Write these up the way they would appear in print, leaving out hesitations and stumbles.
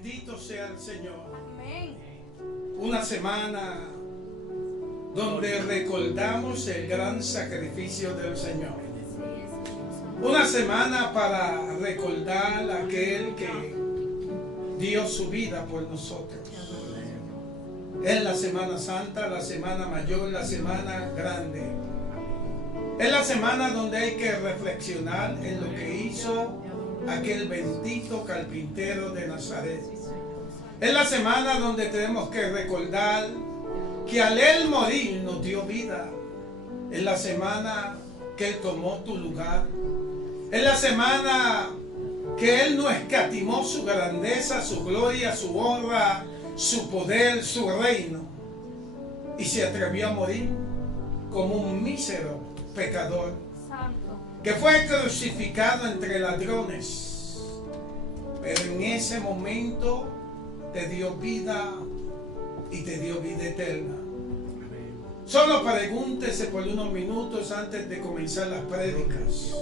Bendito sea el Señor. Amén. Una semana donde recordamos el gran sacrificio del Señor. Una semana para recordar a aquel que dio su vida por nosotros. Es la Semana Santa, la Semana Mayor, la Semana Grande. Es la semana donde hay que reflexionar en lo que hizo aquel bendito carpintero de Nazaret. Es la semana donde tenemos que recordar que al Él morir nos dio vida. Es la semana que Él tomó tu lugar. Es la semana que Él no escatimó su grandeza, su gloria, su honra, su poder, su reino. Y se atrevió a morir como un mísero pecador que fue crucificado entre ladrones. Pero en ese momento te dio vida y te dio vida eterna. Solo pregúntese por unos minutos antes de comenzar las prédicas: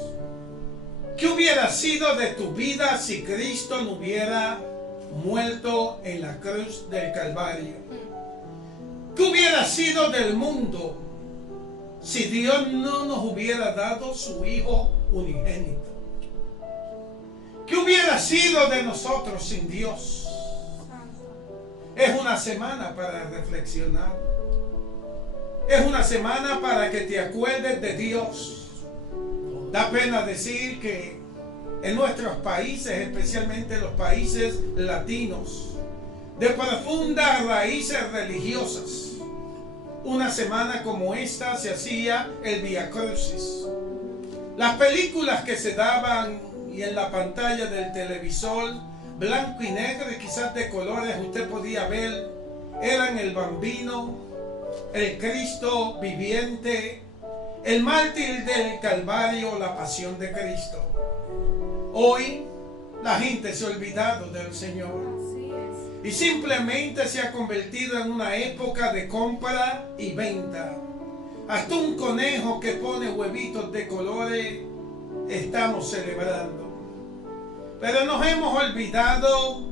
¿qué hubiera sido de tu vida si Cristo no hubiera muerto en la cruz del Calvario? ¿Qué hubiera sido del mundo si Dios no nos hubiera dado su Hijo unigénito? ¿Qué hubiera sido de nosotros sin Dios? Es una semana para reflexionar. Es una semana para que te acuerdes de Dios. Da pena decir que en nuestros países, especialmente los países latinos, de profundas raíces religiosas, una semana como esta se hacía el Vía Crucis. Las películas que se daban y en la pantalla del televisor, blanco y negro y quizás de colores, usted podía ver, eran el Bambino, el Cristo viviente, el mártir del Calvario, la pasión de Cristo. Hoy la gente se ha olvidado del Señor y simplemente se ha convertido en una época de compra y venta. Hasta un conejo que pone huevitos de colores estamos celebrando. Pero nos hemos olvidado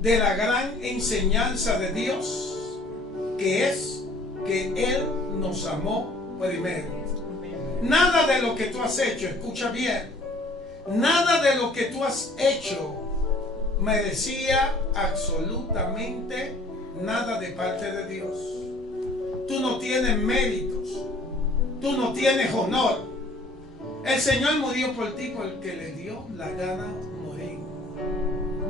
de la gran enseñanza de Dios, que es que Él nos amó primero. Nada de lo que tú has hecho, escucha bien, nada de lo que tú has hecho merecía absolutamente nada de parte de Dios. Tú no tienes méritos, tú no tienes honor. El Señor murió por ti porque le dio la gana morir.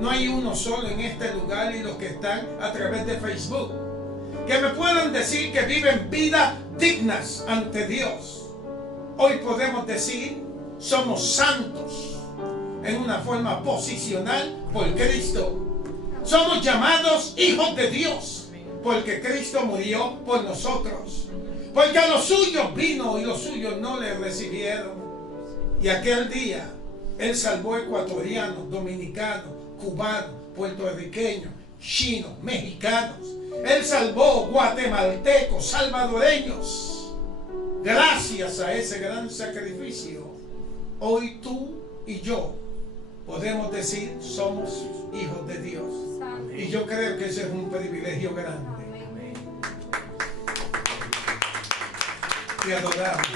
No hay uno solo en este lugar y los que están a través de Facebook que me puedan decir que viven vidas dignas ante Dios. Hoy podemos decir, somos santos en una forma posicional por Cristo. Somos llamados hijos de Dios porque Cristo murió por nosotros. Porque a los suyos vino y los suyos no le recibieron. Y aquel día Él salvó ecuatorianos, dominicanos, cubanos, puertorriqueños, chinos, mexicanos. Él salvó guatemaltecos, salvadoreños. Gracias a ese gran sacrificio, hoy tú y yo podemos decir somos hijos de Dios. Y yo creo que ese es un privilegio grande. Te adoramos.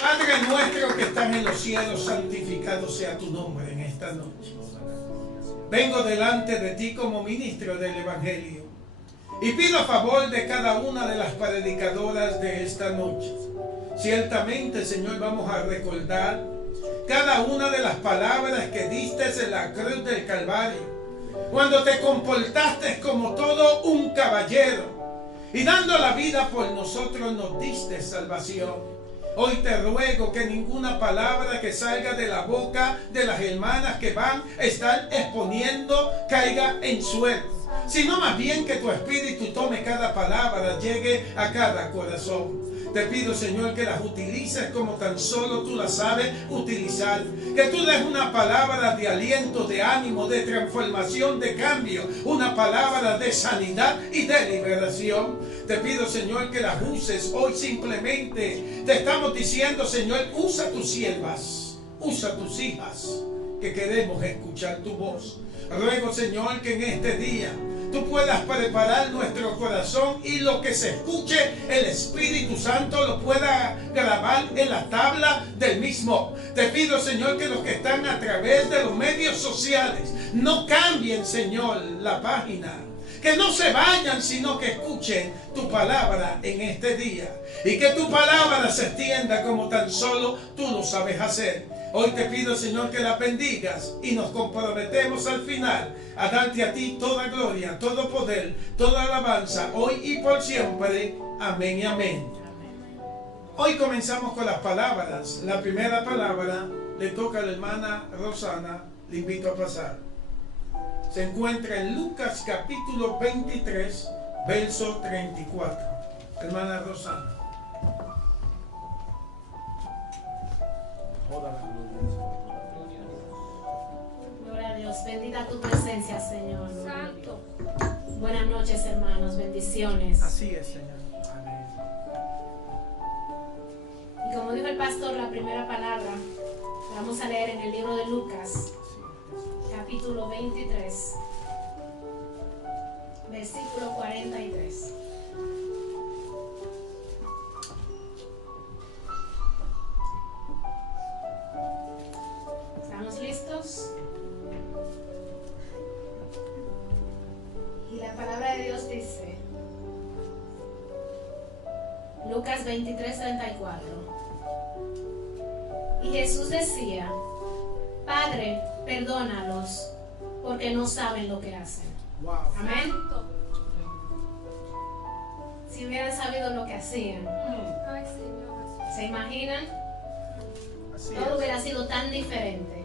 Padre nuestro que estás en los cielos, santificado sea tu nombre en esta noche. Vengo delante de ti como ministro del Evangelio y pido a favor de cada una de las predicadoras de esta noche. Ciertamente, Señor, vamos a recordar cada una de las palabras que diste en la cruz del Calvario, cuando te comportaste como todo un caballero y dando la vida por nosotros nos diste salvación. Hoy te ruego que ninguna palabra que salga de la boca de las hermanas que van a estar exponiendo caiga en suelo, sino más bien que tu espíritu tome cada palabra, llegue a cada corazón. Te pido, Señor, que las utilices como tan solo tú las sabes utilizar. Que tú des una palabra de aliento, de ánimo, de transformación, de cambio. Una palabra de sanidad y de liberación. Te pido, Señor, que las uses hoy simplemente. Te estamos diciendo, Señor, usa tus siervas, usa tus hijas. que queremos escuchar tu voz. Ruego, Señor, que en este día tú puedas preparar nuestro corazón y lo que se escuche, el Espíritu Santo lo pueda grabar en la tabla del mismo. Te pido, Señor, que los que están a través de los medios sociales no cambien, Señor, la página. Que no se vayan, sino que escuchen tu palabra en este día. Y que tu palabra se extienda como tan solo tú lo sabes hacer. Hoy te pido, Señor, que la bendigas y nos comprometemos al final a darte a ti toda gloria, todo poder, toda alabanza, hoy y por siempre. Amén y amén. Hoy comenzamos con las palabras. La primera palabra le toca a la hermana Rosana. Le invito a pasar. Se encuentra en Lucas capítulo 23, verso 34. Hermana Rosana. Gloria a Dios, bendita tu presencia, Señor. Santo. Buenas noches, hermanos, bendiciones. Así es, Señor. Amén. Y como dijo el pastor, la primera palabra la vamos a leer en el libro de Lucas, capítulo 23, versículo 43. ¿Estamos listos? Y la palabra de Dios dice, Lucas 23, 34. Y Jesús decía, Padre, perdónalos, porque no saben lo que hacen. Wow. Amén. Santo. Si hubieran sabido lo que hacían, Ay, Señor. ¿se imaginan? Así Todo es. hubiera sido tan diferente.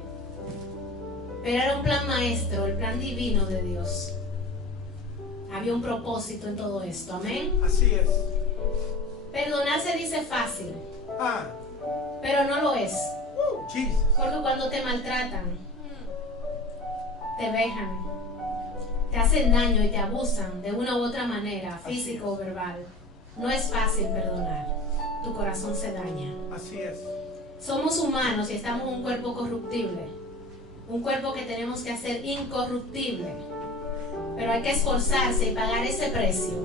Pero era un plan maestro, el plan divino de Dios. Había un propósito en todo esto. Amén. Así es. Perdonar se dice fácil, Ah, pero no lo es. Jesus. Porque cuando te maltratan, te vejan, te hacen daño y te abusan de una u otra manera, física o verbal, no es fácil perdonar. Tu corazón se daña. Así es. Somos humanos y estamos en un cuerpo corruptible. Un cuerpo que tenemos que hacer incorruptible. Pero hay que esforzarse y pagar ese precio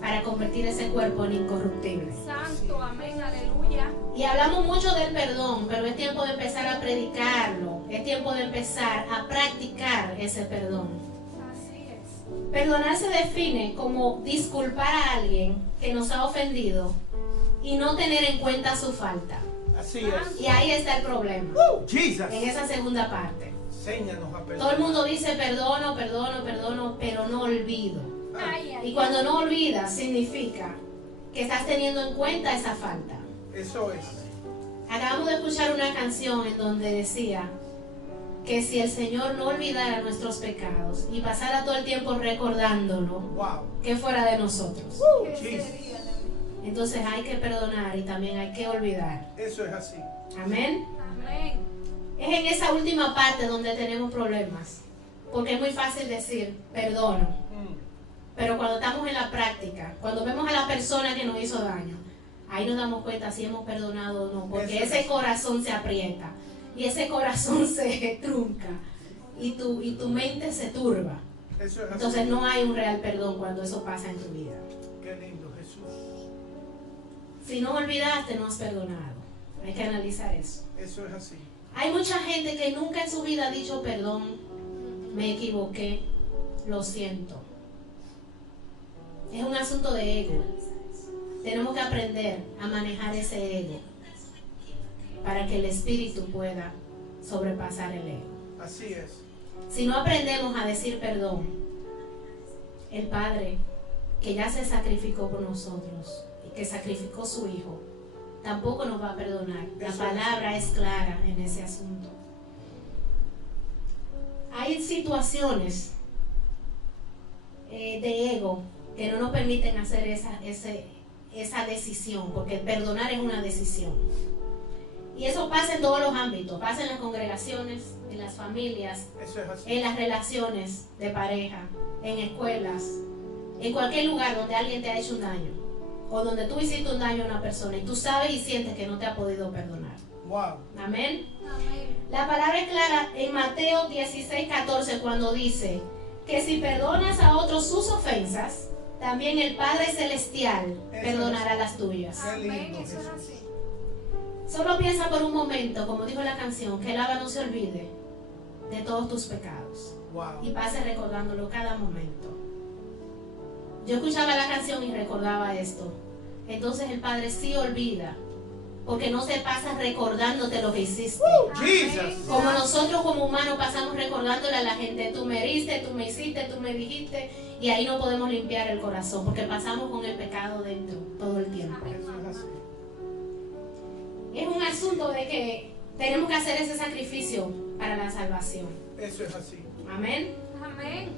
para convertir ese cuerpo en incorruptible. Santo, amén, aleluya. Y hablamos mucho del perdón, pero es tiempo de empezar a predicarlo. Es tiempo de empezar a practicar ese perdón. Así es. Perdonar se define como disculpar a alguien que nos ha ofendido y no tener en cuenta su falta. Así es. Y ahí está el problema, Jesus. en esa segunda parte. Enséñanos a perdonar. Todo el mundo dice perdono, perdono, perdono, pero no olvido. Ay, ay, Y cuando no olvidas significa que estás teniendo en cuenta esa falta. Eso es. Acabamos de escuchar una canción en donde decía que si el Señor no olvidara nuestros pecados y pasara todo el tiempo recordándolo, Wow. que fuera de nosotros. ¿qué Jesus. sería? Entonces hay que perdonar y también hay que olvidar. Eso es así. Amén. Amén. Es en esa última parte donde tenemos problemas. Porque es muy fácil decir perdono. Pero cuando estamos en la práctica, cuando vemos a la persona que nos hizo daño, ahí nos damos cuenta si hemos perdonado o no, porque Eso es. ese corazón se aprieta y ese corazón se trunca y tu mente se turba. Eso es así. Entonces no hay un real perdón cuando eso pasa en tu vida. Qué lindo, Jesús. Si no olvidaste, no has perdonado. Hay que analizar eso. Eso es así. Hay mucha gente que nunca en su vida ha dicho perdón, me equivoqué, lo siento. Es un asunto de ego. Tenemos que aprender a manejar ese ego para que el espíritu pueda sobrepasar el ego. Así es. Si no aprendemos a decir perdón, el Padre que ya se sacrificó por nosotros y que sacrificó su Hijo, tampoco nos va a perdonar. La Eso palabra es clara en ese asunto. Hay situaciones de ego que no nos permiten hacer esa decisión, porque perdonar es una decisión. Y eso pasa en todos los ámbitos, pasa en las congregaciones, en las familias, Eso es así. en las relaciones de pareja, en escuelas, en cualquier lugar donde alguien te ha hecho un daño o donde tú hiciste un daño a una persona y tú sabes y sientes que no te ha podido perdonar. Wow. Amén. Amén. La palabra es clara en Mateo 16:14 cuando dice que si perdonas a otros sus ofensas, también el Padre Celestial perdonará las tuyas. Amén, eso es así. Solo piensa por un momento, como dijo la canción, que el Abba no se olvide de todos tus pecados y pase recordándolo cada momento. Yo escuchaba la canción y recordaba esto. Entonces el Padre sí olvida, porque no se pasa recordándote lo que hiciste. Como nosotros como humanos pasamos recordándole a la gente, tú me heriste, tú me hiciste, tú me dijiste, y ahí no podemos limpiar el corazón, porque pasamos con el pecado dentro todo el tiempo. Es un asunto de que tenemos que hacer ese sacrificio para la salvación. Eso es así. Amén. Amén.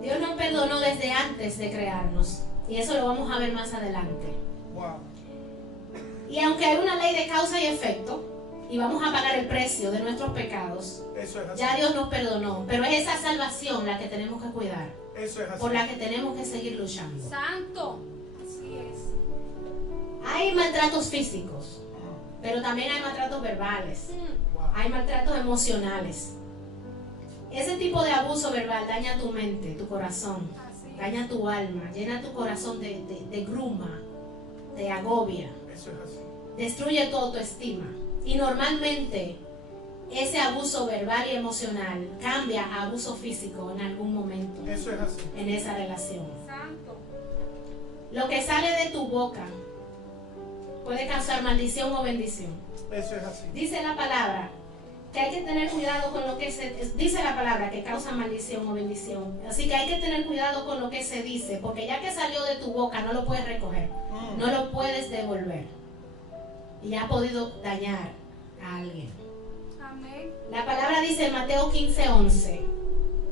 Dios nos perdonó desde antes de crearnos, y eso lo vamos a ver más adelante. Wow. Y aunque hay una ley de causa y efecto, y vamos a pagar el precio de nuestros pecados, Eso es así. ya Dios nos perdonó, pero es esa salvación la que tenemos que cuidar, Eso es así. por la que tenemos que seguir luchando. Santo. Así es. Hay maltratos físicos, pero también hay maltratos verbales, Wow. hay maltratos emocionales. Ese tipo de abuso verbal daña tu mente, tu corazón, Así es. daña tu alma, llena tu corazón de gruma, te agobia, Eso es así. destruye tu autoestima. Y normalmente ese abuso verbal y emocional cambia a abuso físico en algún momento Eso es así. en esa relación. Santo. Lo que sale de tu boca puede causar maldición o bendición. Eso es así. Dice la palabra que hay que tener cuidado con lo que dice la palabra que causa maldición o bendición. Así que hay que tener cuidado con lo que se dice, porque ya que salió de tu boca no lo puedes recoger, no lo puedes devolver. Y ha podido dañar a alguien. Amén. La palabra dice en Mateo 15:11,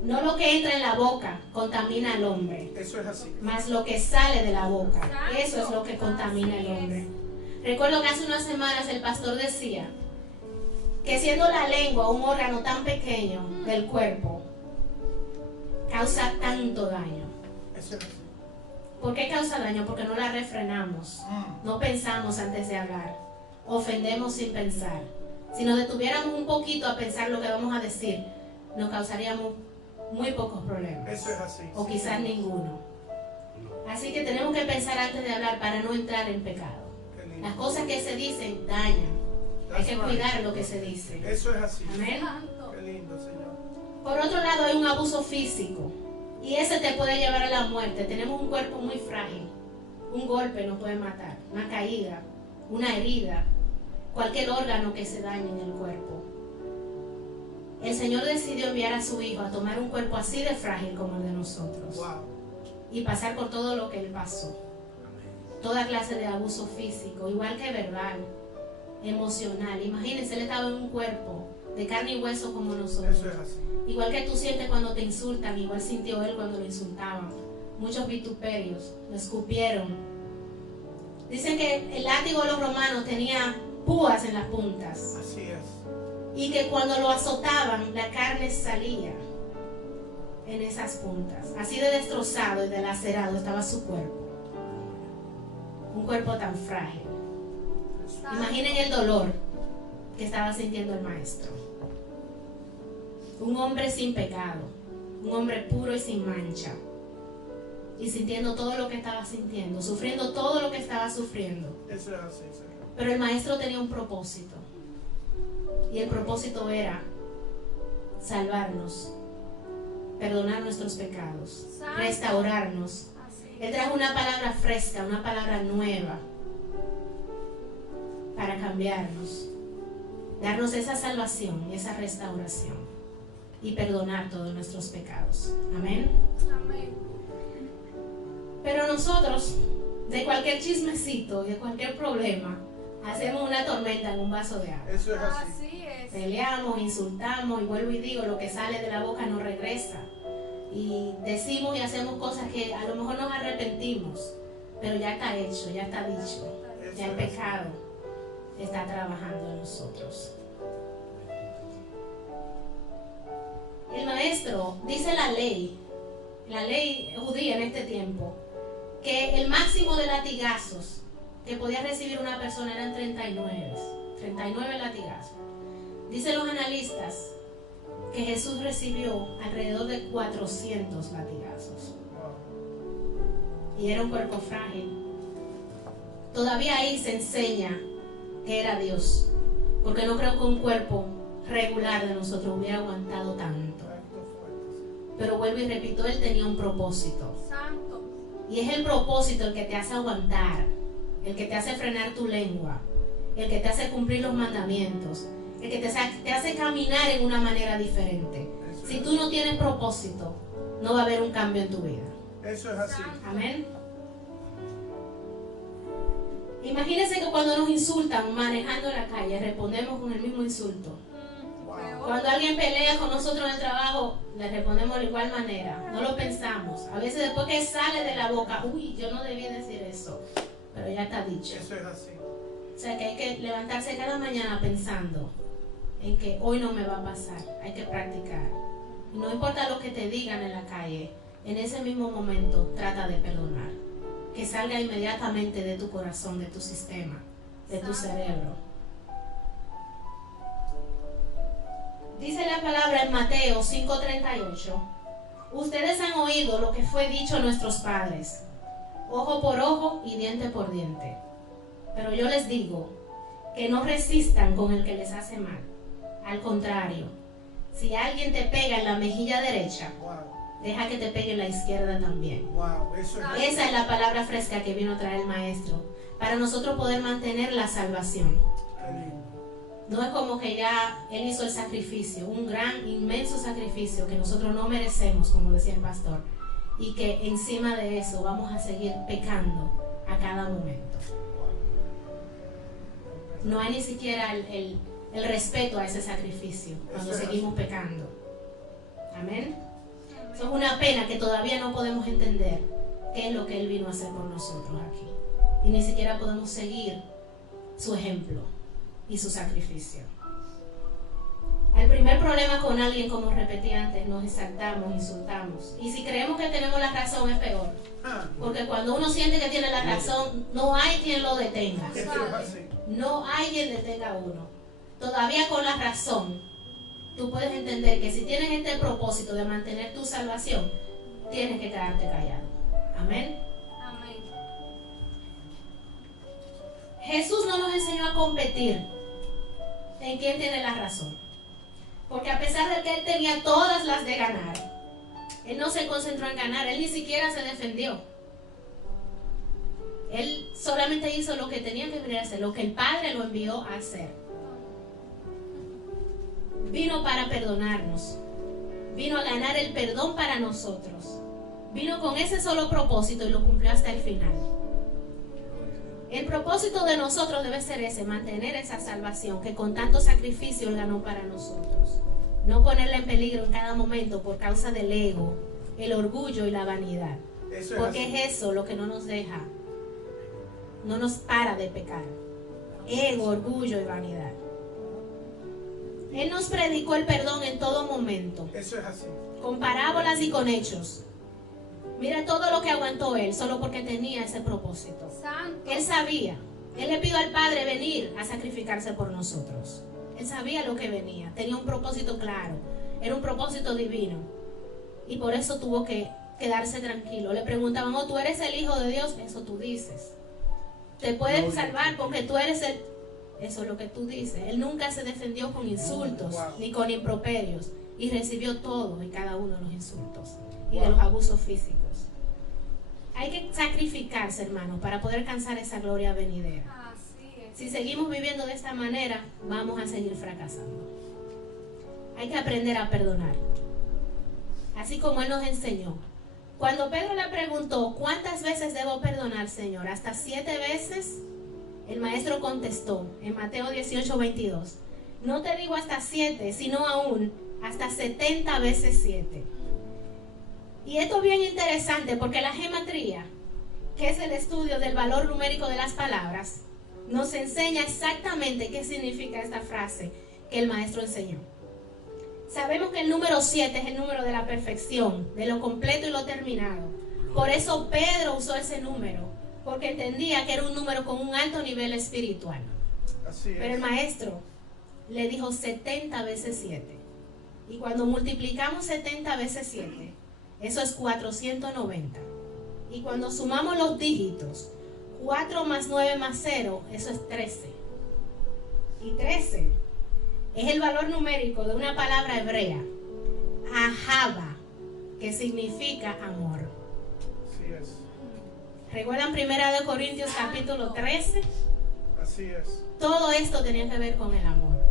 no lo que entra en la boca contamina al hombre, Eso es así. mas lo que sale de la boca, eso es lo que contamina al hombre. Recuerdo que hace unas semanas el pastor decía que siendo la lengua un órgano tan pequeño del cuerpo, causa tanto daño. Eso es así. ¿Por qué causa daño? Porque no la refrenamos, no pensamos antes de hablar, ofendemos sin pensar. Si nos detuviéramos un poquito a pensar lo que vamos a decir, nos causaríamos muy pocos problemas, Eso es así. o quizás ninguno. Así que tenemos que pensar antes de hablar para no entrar en pecado. Qué lindo. Las cosas que se dicen dañan, hay que cuidar lo que se dice. Eso es así. Amén. Santo. Qué lindo, Señor. Por otro lado, hay un abuso físico, y ese te puede llevar a la muerte. Tenemos un cuerpo muy frágil, un golpe nos puede matar, una caída, una herida, cualquier órgano que se dañe en el cuerpo. El Señor decidió enviar a su Hijo a tomar un cuerpo así de frágil como el de nosotros Wow. y pasar por todo lo que Él pasó. Toda clase de abuso físico, igual que verbal, emocional. Imagínense, Él estaba en un cuerpo de carne y hueso como nosotros. Eso es así. Igual que tú sientes cuando te insultan, igual sintió Él cuando lo insultaban. Muchos vituperios, lo escupieron. Dicen que el látigo de los romanos tenía púas en las puntas Así es. y que cuando lo azotaban la carne salía en esas puntas. Así de destrozado y de lacerado estaba su cuerpo. Un cuerpo tan frágil. Imaginen el dolor que estaba sintiendo el maestro. Un hombre sin pecado, un hombre puro y sin mancha, y sintiendo todo lo que estaba sintiendo, sufriendo todo lo que estaba sufriendo. Eso es así, Señor. Pero el maestro tenía un propósito, y el propósito era salvarnos, perdonar nuestros pecados, restaurarnos. Así Él es. trajo una palabra fresca, una palabra nueva para cambiarnos, darnos esa salvación y esa restauración y perdonar todos nuestros pecados. Amén. Amén. Pero nosotros, de cualquier chismecito y de cualquier problema, hacemos una tormenta en un vaso de agua. Eso es así. Así es. Peleamos, insultamos y vuelvo y digo, lo que sale de la boca no regresa. Y decimos y hacemos cosas que a lo mejor nos arrepentimos, pero ya está hecho, ya está dicho. Ya el pecado está trabajando en nosotros. El maestro dice la ley judía en este tiempo, que el máximo de latigazos que podía recibir una persona eran 39 latigazos. Dicen los analistas que Jesús recibió alrededor de 400 latigazos. Y era un cuerpo frágil. Todavía ahí se enseña que era Dios, porque no creo que un cuerpo regular de nosotros hubiera aguantado tanto. Pero vuelvo y repito, Él tenía un propósito. Santo. Y es el propósito el que te hace aguantar, el que te hace frenar tu lengua, el que te hace cumplir los mandamientos, el que te hace caminar en una manera diferente. Si tú no tienes propósito, no va a haber un cambio en tu vida. Eso es así. Amén. Imagínense que cuando nos insultan manejando en la calle, respondemos con el mismo insulto. Peor. Cuando alguien pelea con nosotros en el trabajo, le respondemos de igual manera. No lo pensamos. A veces después que sale de la boca, uy, yo no debía decir eso, pero ya está dicho. Eso es así. O sea que hay que levantarse cada mañana pensando en que hoy no me va a pasar. Hay que practicar. Y no importa lo que te digan en la calle, en ese mismo momento trata de perdonar. Que salga inmediatamente de tu corazón, de tu sistema, de tu cerebro. Dice la palabra en Mateo 5:38. Ustedes han oído lo que fue dicho a nuestros padres, ojo por ojo y diente por diente. Pero yo les digo que no resistan con el que les hace mal. Al contrario, si alguien te pega en la mejilla derecha, Wow. deja que te pegue en la izquierda también. Wow. Eso es así. Esa es la palabra fresca que vino a traer el maestro, para nosotros poder mantener la salvación. Qué lindo. No es como que ya Él hizo el sacrificio, un gran, inmenso sacrificio que nosotros no merecemos, como decía el pastor, y que encima de eso vamos a seguir pecando a cada momento. No hay ni siquiera el respeto a ese sacrificio cuando seguimos pecando. Amén. Eso es una pena que todavía no podemos entender qué es lo que Él vino a hacer por nosotros aquí. Y ni siquiera podemos seguir su ejemplo y su sacrificio. El primer problema con alguien, como repetí antes, nos exaltamos, insultamos. Y si creemos que tenemos la razón es peor. Ah, Porque cuando uno siente que tiene la razón, no hay quien lo detenga. eso es así. No hay quien detenga a uno. Todavía con la razón, tú puedes entender que si tienes este propósito de mantener tu salvación, tienes que quedarte callado. Amén. Amén. Jesús no nos enseñó a competir en quién tiene la razón. Porque a pesar de que Él tenía todas las de ganar, Él no se concentró en ganar, Él ni siquiera se defendió. Él solamente hizo lo que tenía que venir a hacer, lo que el Padre lo envió a hacer. Vino para perdonarnos, vino a ganar el perdón para nosotros, vino con ese solo propósito y lo cumplió hasta el final. El propósito de nosotros debe ser ese, mantener esa salvación que con tanto sacrificio Él ganó para nosotros. No ponerla en peligro en cada momento por causa del ego, el orgullo y la vanidad. Eso es Porque así. es eso lo que no nos deja, no nos para de pecar. Ego, orgullo y vanidad. Él nos predicó el perdón en todo momento, Eso es así. con parábolas y con hechos. Mira todo lo que aguantó Él, solo porque tenía ese propósito. Santo. Él sabía. Él le pidió al Padre venir a sacrificarse por nosotros. Él sabía lo que venía. Tenía un propósito claro. Era un propósito divino. Y por eso tuvo que quedarse tranquilo. Le preguntaban, oh, ¿tú eres el Hijo de Dios? Eso tú dices. Te puedes salvar porque tú eres el... Eso es lo que tú dices. Él nunca se defendió con insultos ni con improperios. Y recibió todo y cada uno de los insultos y de los abusos físicos. Hay que sacrificarse, hermanos, para poder alcanzar esa gloria venidera. Así es. Si seguimos viviendo de esta manera, vamos a seguir fracasando. Hay que aprender a perdonar, así como Él nos enseñó. Cuando Pedro le preguntó, ¿cuántas veces debo perdonar, Señor? ¿Hasta 7 veces? El maestro contestó en Mateo 18:22, no te digo hasta 7, sino aún hasta 70 veces 7. Y esto es bien interesante porque la gematría, que es el estudio del valor numérico de las palabras, nos enseña exactamente qué significa esta frase que el maestro enseñó. Sabemos que el número 7 es el número de la perfección, de lo completo y lo terminado. Por eso Pedro usó ese número, porque entendía que era un número con un alto nivel espiritual. Así Pero el es. maestro le dijo 70 veces 7. Y cuando multiplicamos 70 veces 7, eso es 490. Y cuando sumamos los dígitos, 4 más 9 más 0, eso es 13. Y 13 es el valor numérico de una palabra hebrea, ahava, que significa amor. Así es. ¿Recuerdan 1 Corintios capítulo 13? Así es. Todo esto tenía que ver con el amor.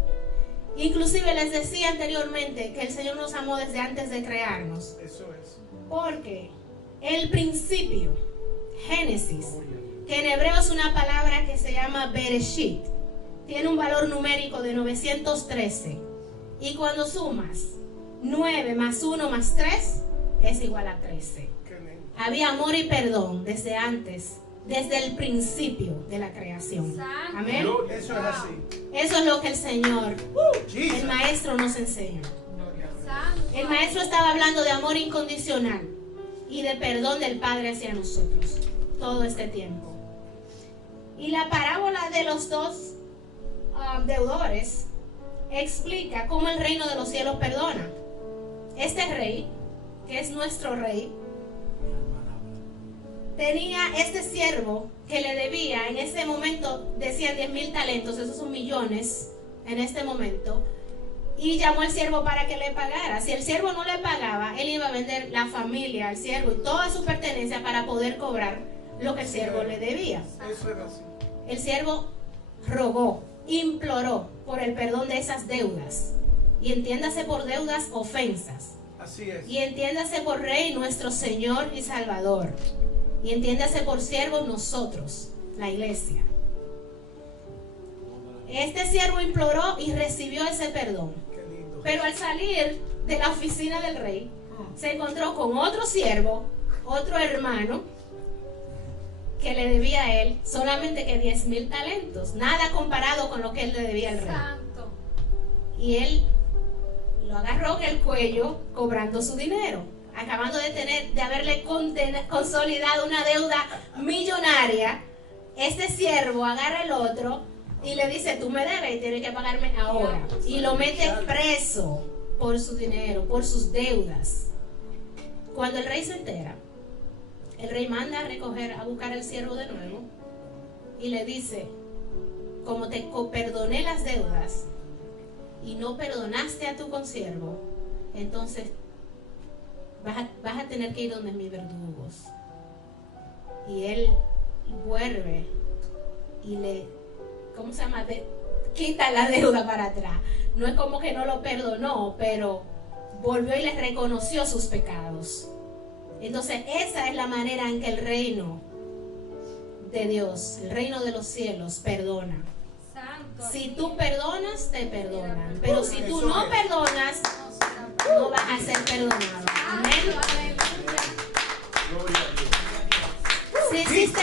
Inclusive les decía anteriormente que el Señor nos amó desde antes de crearnos. Eso es. Porque el principio, Génesis, que en hebreo es una palabra que se llama Bereshit, tiene un valor numérico de 913. Y cuando sumas 9 más 1 más 3 es igual a 13. Había amor y perdón desde antes, desde el principio de la creación. Amén. Eso es así. Eso es lo que el Señor, el maestro, nos enseña. El maestro estaba hablando de amor incondicional y de perdón del Padre hacia nosotros todo este tiempo. Y la parábola de los dos deudores explica cómo el reino de los cielos perdona. Este rey, que es nuestro rey, tenía este siervo que le debía, en ese momento decían 10,000 talentos, esos son millones en este momento, y llamó al siervo para que le pagara. Si el siervo no le pagaba, él iba a vender la familia al siervo y toda su pertenencia para poder cobrar lo que el siervo le debía. Eso es así. El siervo rogó, imploró por el perdón de esas deudas, y entiéndase por deudas ofensas. Así es. Y entiéndase por Rey nuestro Señor y Salvador. Y entiéndase por siervos nosotros, la iglesia. Este siervo imploró y recibió ese perdón. Qué lindo. Pero al salir de la oficina del rey, se encontró con otro siervo, otro hermano, que le debía a él solamente que 10,000 talentos. Nada comparado con lo que él le debía al rey. Santo. Y él lo agarró en el cuello cobrando su dinero, acabando de haberle consolidado una deuda millonaria. Este siervo agarra el otro y le dice: tú me debes y tienes que pagarme ahora. Y lo mete preso por su dinero, por sus deudas. Cuando el rey se entera, el rey manda a buscar al siervo de nuevo y le dice: como te perdoné las deudas y no perdonaste a tu consiervo, entonces vas a tener que ir donde mis verdugos. Y él vuelve y le, ¿cómo se llama? Quita la deuda para atrás. No es como que no lo perdonó, pero volvió y le reconoció sus pecados. Entonces esa es la manera en que el reino de Dios, el reino de los cielos, perdona. Si tú perdonas, te perdonan. Pero si tú no perdonas, no vas a ser perdonado. Amén. Si hiciste,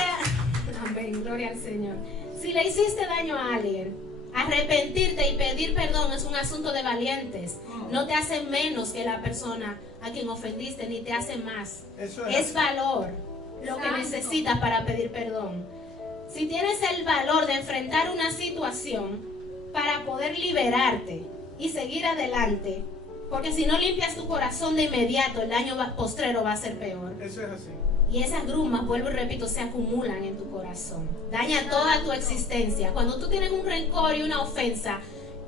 amén, gloria al Señor. Si le hiciste daño a alguien, arrepentirte y pedir perdón es un asunto de valientes. No te hace menos que la persona a quien ofendiste, ni te hace más. Es valor lo que necesitas para pedir perdón. Si tienes el valor de enfrentar una situación para poder liberarte y seguir adelante, porque si no limpias tu corazón de inmediato, el daño postrero va a ser peor. Eso es así. Y esas grumas, vuelvo y repito, se acumulan en tu corazón. Daña toda tu existencia. Cuando tú tienes un rencor y una ofensa,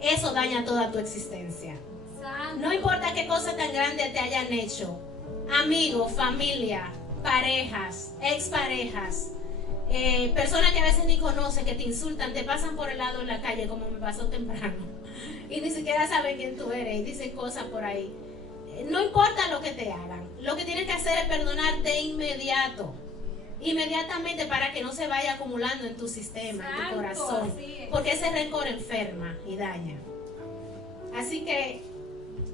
eso daña toda tu existencia. No importa qué cosa tan grande te hayan hecho. Amigos, familia, parejas, exparejas, personas que a veces ni conocen, que te insultan, te pasan por el lado en la calle, como me pasó temprano, y ni siquiera saben quién tú eres y dicen cosas por ahí. No importa lo que te hagan, lo que tienes que hacer es perdonar de inmediato, inmediatamente, para que no se vaya acumulando en tu sistema, en tu corazón, porque ese rencor enferma y daña. Así que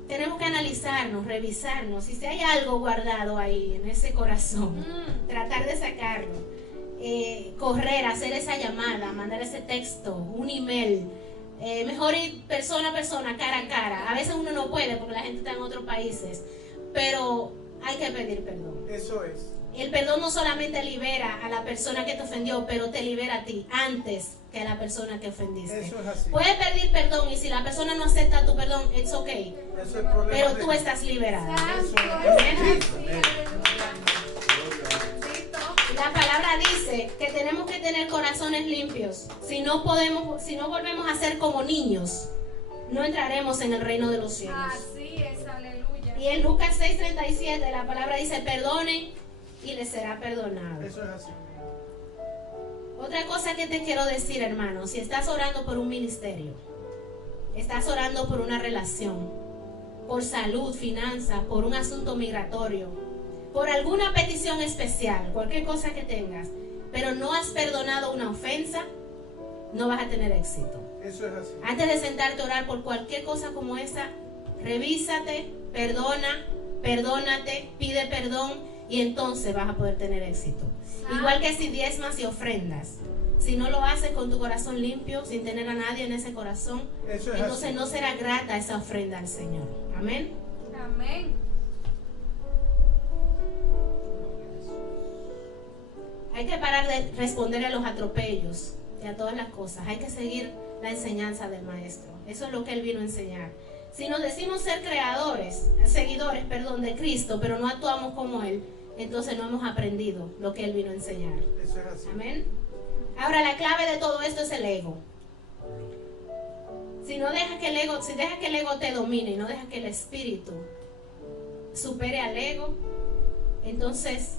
tenemos que analizarnos, revisarnos, y si hay algo guardado ahí en ese corazón, tratar de sacarlo. Correr, hacer esa llamada, mandar ese texto, un email, mejor ir persona a persona, cara a cara. A veces uno no puede porque la gente está en otros países, pero hay que pedir perdón. Eso es. El perdón no solamente libera a la persona que te ofendió, pero te libera a ti antes que a la persona que ofendiste. Eso es así. Puedes pedir perdón y si la persona no acepta tu perdón, it's okay. Eso es problema Pero de tú él. estás liberado. Santo, Amén. es así, aleluya. Bendito. La palabra dice que tenemos que tener corazones limpios. Si no volvemos a ser como niños, no entraremos en el reino de los cielos. Así es, aleluya. Y en Lucas 6:37 la palabra dice, perdonen y les será perdonado. Eso es así. Otra cosa que te quiero decir, hermano, si estás orando por un ministerio, estás orando por una relación, por salud, finanzas, por un asunto migratorio, por alguna petición especial, cualquier cosa que tengas, pero no has perdonado una ofensa, no vas a tener éxito. Eso es así. Antes de sentarte a orar por cualquier cosa como esa, revísate, perdónate, pide perdón y entonces vas a poder tener éxito. Igual que si diezmas y ofrendas. Si no lo haces con tu corazón limpio, sin tener a nadie en ese corazón, Eso es entonces así. no será grata esa ofrenda al Señor. Amén. Amén. Hay que parar de responder a los atropellos y a todas las cosas. Hay que seguir la enseñanza del Maestro. Eso es lo que Él vino a enseñar. Si nos decimos ser seguidores de Cristo, pero no actuamos como Él, entonces no hemos aprendido lo que Él vino a enseñar. Eso es así. Amén. Ahora la clave de todo esto es el ego. Si dejas que el ego te domine y no dejas que el espíritu supere al ego, entonces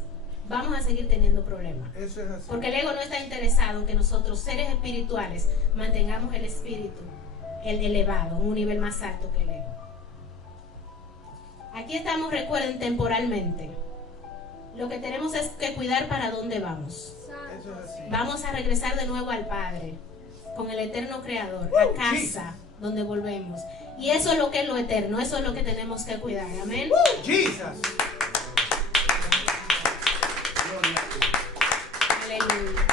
vamos a seguir teniendo problemas. Eso es así. Porque el ego no está interesado en que nosotros, seres espirituales, mantengamos el espíritu elevado, un nivel más alto que el ego. Aquí estamos, recuerden, temporalmente. Lo que tenemos es que cuidar para dónde vamos. Eso es así. Vamos a regresar de nuevo al Padre, con el eterno Creador, a casa donde volvemos. Y eso es lo que es lo eterno, eso es lo que tenemos que cuidar. Amén. Jesus. Aleluya.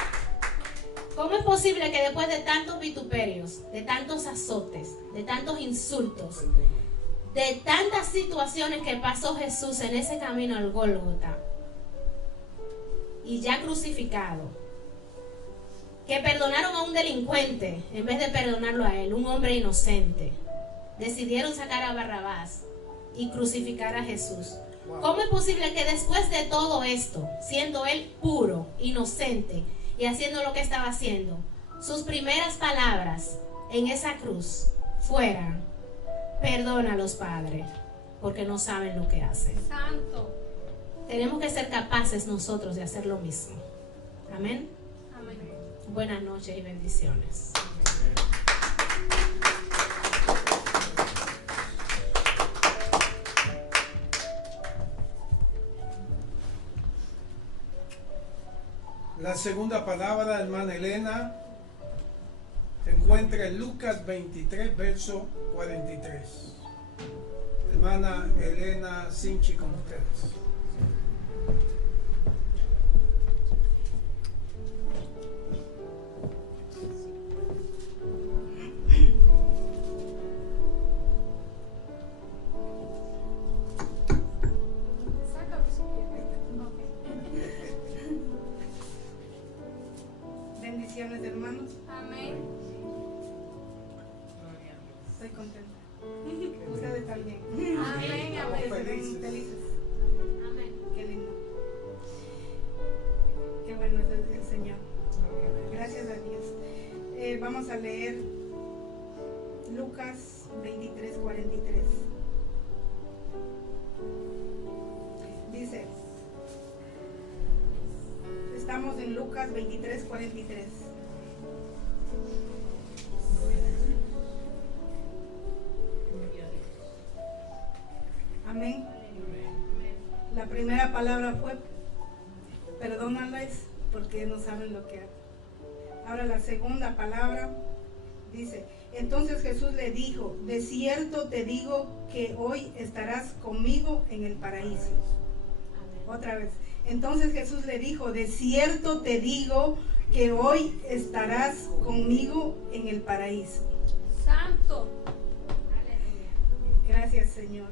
¿Cómo es posible que después de tantos vituperios, de tantos azotes, de tantos insultos, de tantas situaciones que pasó Jesús en ese camino al Gólgota, y ya crucificado, que perdonaron a un delincuente en vez de perdonarlo a él, un hombre inocente, decidieron sacar a Barrabás y crucificar a Jesús? ¿Cómo es posible que después de todo esto, siendo él puro, inocente y haciendo lo que estaba haciendo, sus primeras palabras en esa cruz fueran: perdónalos, Padre, porque no saben lo que hacen? Santo. Tenemos que ser capaces nosotros de hacer lo mismo. Amén. Amén. Buenas noches y bendiciones. La segunda palabra, hermana Elena, se encuentra en Lucas 23, verso 43. Hermana Elena Sinchi con ustedes. Sácalo si quieres. Bendiciones, hermanos. Amén. Estoy contenta. Ustedes también. Amén, amén. Que se ven Felices. felices. Amén. Qué lindo. Qué bueno es el Señor. Gracias a Dios. Vamos a leer Lucas 23, 43. Dice, estamos en Lucas 23, 43. Amén. La primera palabra fue: perdónales porque no saben lo que hacen. Ahora la segunda palabra dice: entonces Jesús le dijo, de cierto te digo que hoy estarás conmigo en el paraíso. Otra vez. Entonces Jesús le dijo, de cierto te digo que hoy estarás conmigo en el paraíso. Santo. Gracias, Señor.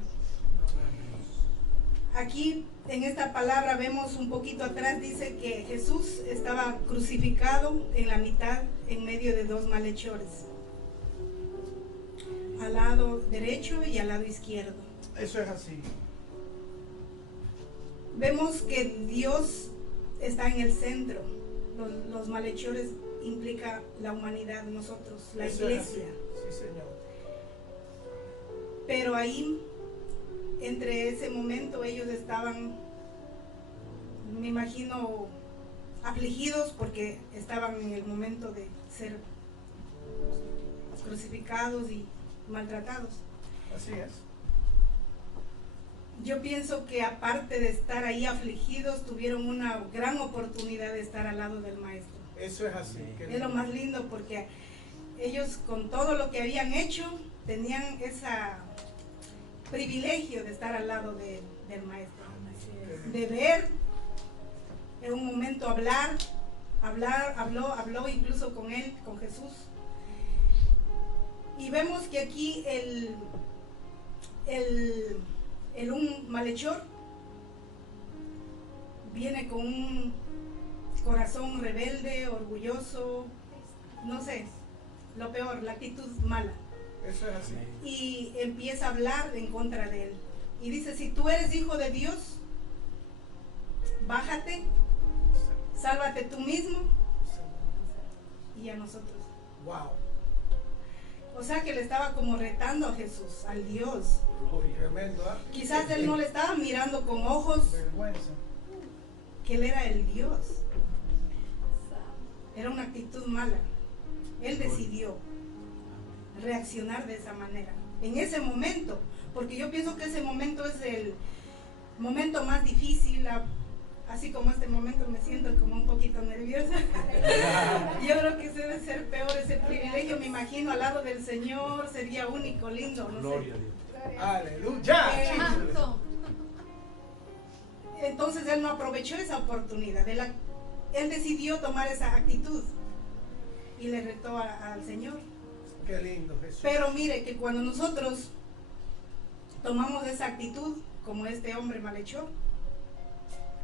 Aquí en esta palabra vemos un poquito atrás, dice que Jesús estaba crucificado en la mitad, en medio de dos malhechores, al lado derecho y al lado izquierdo. Eso es así. Vemos que Dios está en el centro. Los malhechores implica la humanidad, nosotros, la Eso es así. iglesia. Sí, Señor. Pero ahí, entre ese momento, ellos estaban, me imagino, afligidos porque estaban en el momento de ser crucificados y maltratados. Así es. Yo pienso que aparte de estar ahí afligidos, tuvieron una gran oportunidad de estar al lado del Maestro. Eso es así. Es lo más lindo porque ellos, con todo lo que habían hecho, tenían ese privilegio de estar al lado del Maestro, de ver en un momento habló incluso con él, con Jesús. Y vemos que aquí un malhechor viene con un corazón rebelde, orgulloso, no sé, lo peor, la actitud mala. Eso es así. Y empieza a hablar en contra de él. Y dice, si tú eres hijo de Dios, bájate, sálvate tú mismo y a nosotros. Wow. O sea que le estaba como retando a Jesús, al Dios. Tremendo, ¿eh? Quizás él no le estaba mirando con ojos Vergüenza. que él era el Dios. Era una actitud mala. Él decidió reaccionar de esa manera. En ese momento, porque yo pienso que ese momento es el momento más difícil. Así como este momento me siento como un poquito nerviosa. Yo creo que debe ser peor ese privilegio. Me imagino al lado del Señor, sería único, lindo, no Gloria a sé. Dios. Aleluya. Santo. Entonces él no aprovechó esa oportunidad. Él decidió tomar esa actitud y le retó al Señor. Qué lindo, Jesús. Pero mire que cuando nosotros tomamos esa actitud, como este hombre malhechor,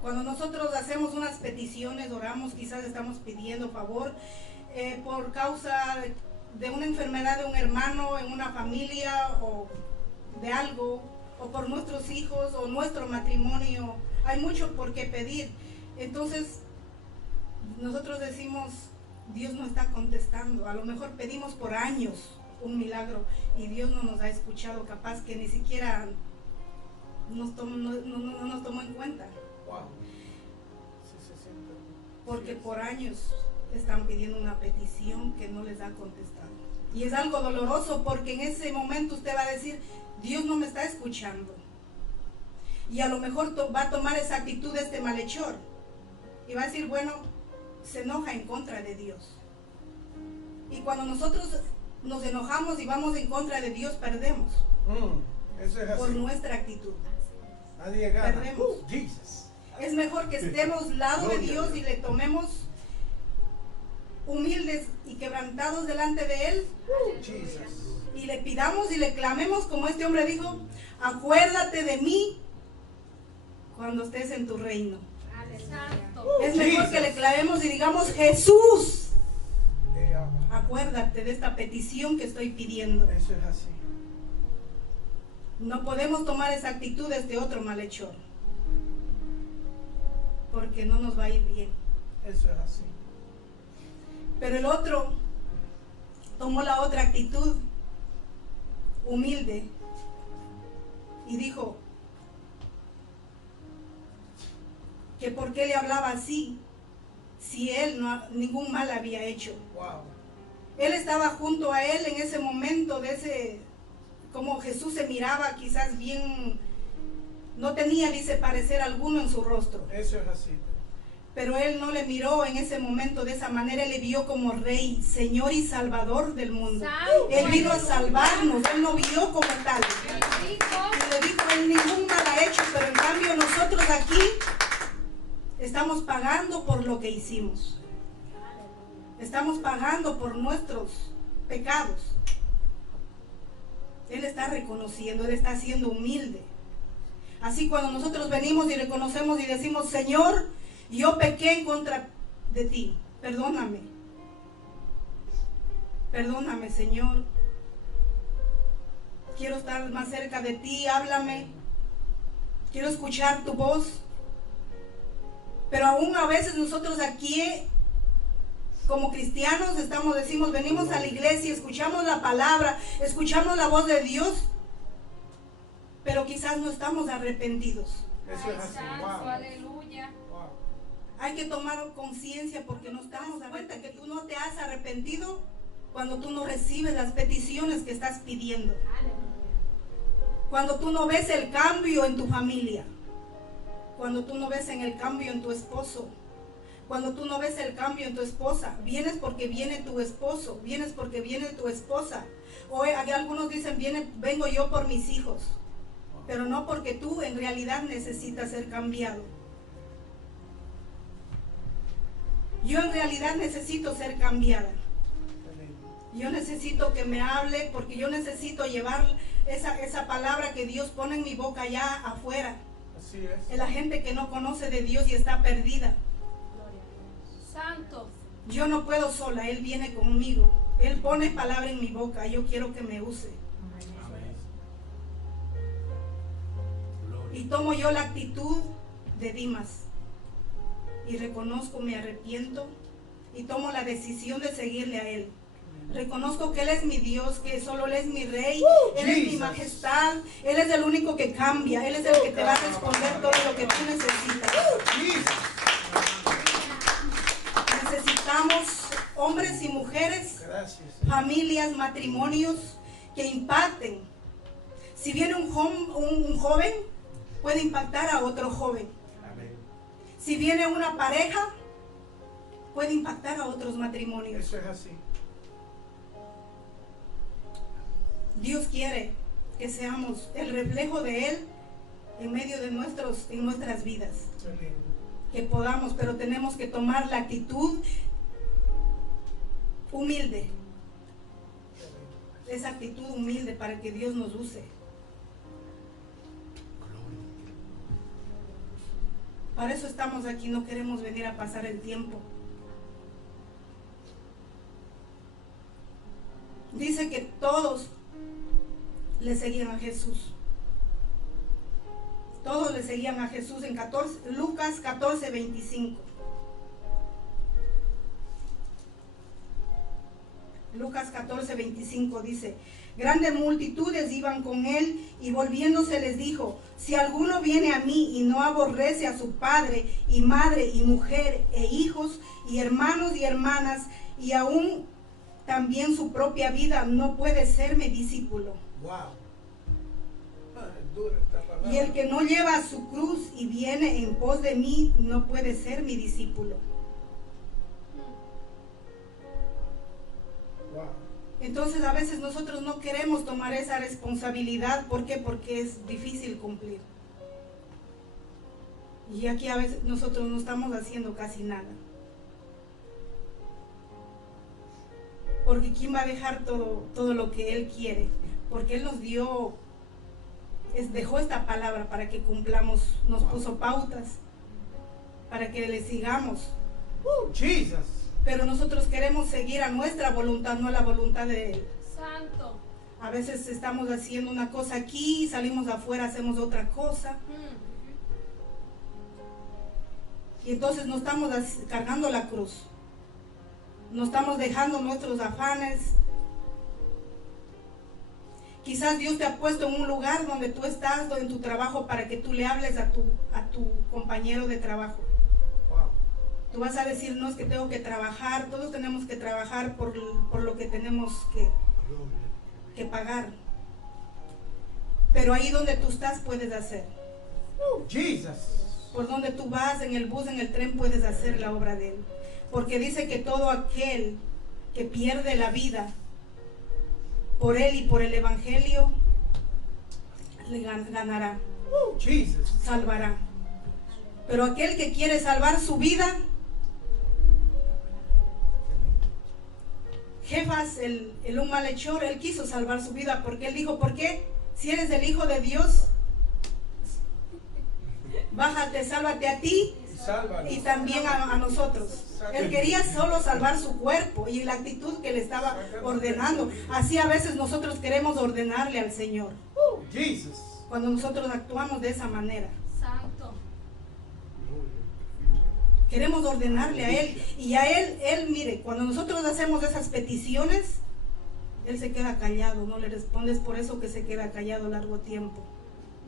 cuando nosotros hacemos unas peticiones, oramos, quizás estamos pidiendo favor por causa de una enfermedad de un hermano en una familia o de algo, o por nuestros hijos o nuestro matrimonio, hay mucho por qué pedir. Entonces nosotros decimos, Dios no está contestando. A lo mejor pedimos por años un milagro y Dios no nos ha escuchado, capaz que ni siquiera no nos tomó en cuenta. Wow. Sí, se siente. Porque por años están pidiendo una petición que no les ha contestado. Y es algo doloroso porque en ese momento usted va a decir, Dios no me está escuchando. Y a lo mejor va a tomar esa actitud de este malhechor. Y va a decir, bueno, se enoja en contra de Dios. Y cuando nosotros nos enojamos y vamos en contra de Dios, perdemos. Eso es así. Por nuestra actitud. Nadie gana. Perdemos. Jesus. Es mejor que estemos lado de Gloria a Dios Dios. y le tomemos humildes y quebrantados delante de Él Jesus. y le pidamos y le clamemos como este hombre dijo, acuérdate de mí cuando estés en tu reino. Santo. Es mejor Jesus. que le clamemos y digamos, Jesús, Te ama. acuérdate de esta petición que estoy pidiendo. Eso es así. No podemos tomar esa actitud de este otro malhechor, porque no nos va a ir bien. Eso es así. Pero el otro tomó la otra actitud, humilde, y dijo que por qué le hablaba así, si él ningún mal había hecho. Wow. Él estaba junto a él en ese momento de ese, como Jesús se miraba quizás bien, no tenía, dice, parecer alguno en su rostro. Eso es así. Pero él no le miró en ese momento de esa manera, él le vio como Rey, Señor y Salvador del mundo. Santo. Él vino a salvarnos, él no vio como tal. Bendito. Y le dijo, él ningún mal ha hecho, pero en cambio nosotros aquí estamos pagando por lo que hicimos. Estamos pagando por nuestros pecados. Él está reconociendo, él está siendo humilde. Así cuando nosotros venimos y reconocemos y decimos, Señor, yo pequé en contra de ti, perdóname. Perdóname, Señor. Quiero estar más cerca de ti, háblame. Quiero escuchar tu voz. Pero aún a veces nosotros aquí, como cristianos, decimos, venimos a la iglesia, escuchamos la palabra, escuchamos la voz de Dios, pero quizás no estamos arrepentidos. Eso es así. Wow. Aleluya. Wow. Hay que tomar conciencia porque no estamos a cuenta que tú no te has arrepentido cuando tú no recibes las peticiones que estás pidiendo. Cuando tú no ves el cambio en tu familia. Cuando tú no ves el cambio en tu esposo. Cuando tú no ves el cambio en tu esposa. Vienes porque viene tu esposo. Vienes porque viene tu esposa. O algunos dicen, vengo yo por mis hijos. Pero no porque tú en realidad necesitas ser cambiado. Yo en realidad necesito ser cambiada. Yo necesito que me hable porque yo necesito llevar esa palabra que Dios pone en mi boca allá afuera. Así es. Es la gente que no conoce de Dios y está perdida. Santo. Yo no puedo sola, Él viene conmigo. Él pone palabra en mi boca, yo quiero que me use. Y tomo yo la actitud de Dimas. Y reconozco, me arrepiento y tomo la decisión de seguirle a Él. Reconozco que Él es mi Dios, que solo Él es mi Rey, Él es mi majestad, Él es el único que cambia, Él es el que te va a responder todo lo que tú necesitas. Necesitamos hombres y mujeres, familias, matrimonios que impacten. Si viene un joven, puede impactar a otro joven. Si viene una pareja, puede impactar a otros matrimonios. Eso es así. Dios quiere que seamos el reflejo de Él en medio de nuestras vidas. Que podamos, pero tenemos que tomar la actitud humilde. Esa actitud humilde para que Dios nos use. Para eso estamos aquí, no queremos venir a pasar el tiempo. Dice que todos le seguían a Jesús. Todos le seguían a Jesús en Lucas 14, 25. Lucas 14, 25 dice: grandes multitudes iban con él y volviéndose les dijo: si alguno viene a mí y no aborrece a su padre y madre y mujer e hijos y hermanos y hermanas y aún también su propia vida, no puede ser mi discípulo. Wow. Y el que no lleva su cruz y viene en pos de mí, no puede ser mi discípulo. Wow. Entonces a veces nosotros no queremos tomar esa responsabilidad. ¿Por qué? Porque es difícil cumplir. Y aquí a veces nosotros no estamos haciendo casi nada. Porque ¿quién va a dejar todo lo que Él quiere? Porque Él nos dejó esta palabra para que cumplamos, nos puso pautas para que le sigamos. Jesus. Pero nosotros queremos seguir a nuestra voluntad, no a la voluntad de Él. Santo. A veces estamos haciendo una cosa aquí, salimos afuera, hacemos otra cosa. Y entonces no estamos cargando la cruz. No estamos dejando nuestros afanes. Quizás Dios te ha puesto en un lugar donde tú estás, en tu trabajo, para que tú le hables a tu compañero de trabajo. Wow. Tú vas a decir: no, es que tengo que trabajar. Todos tenemos que trabajar por lo que tenemos que pagar. Pero ahí donde tú estás puedes hacer. Jesus. Por donde tú vas, en el bus, en el tren, puedes hacer la obra de Él. Porque dice que todo aquel que pierde la vida por Él y por el Evangelio, le ganará, Jesus. salvará. Pero aquel que quiere salvar su vida, Jefas, un malhechor, él quiso salvar su vida, porque él dijo: ¿por qué? Si eres el Hijo de Dios, Bájate, sálvate a ti Sálvanos. y también a nosotros. Él quería solo salvar su cuerpo y la actitud que le estaba ordenando. Así a veces nosotros queremos ordenarle al Señor. Jesus. Cuando nosotros actuamos de esa manera. Santo. Queremos ordenarle a Él. Y a Él, mire, cuando nosotros hacemos esas peticiones, Él se queda callado, no le responde. Es por eso que se queda callado largo tiempo.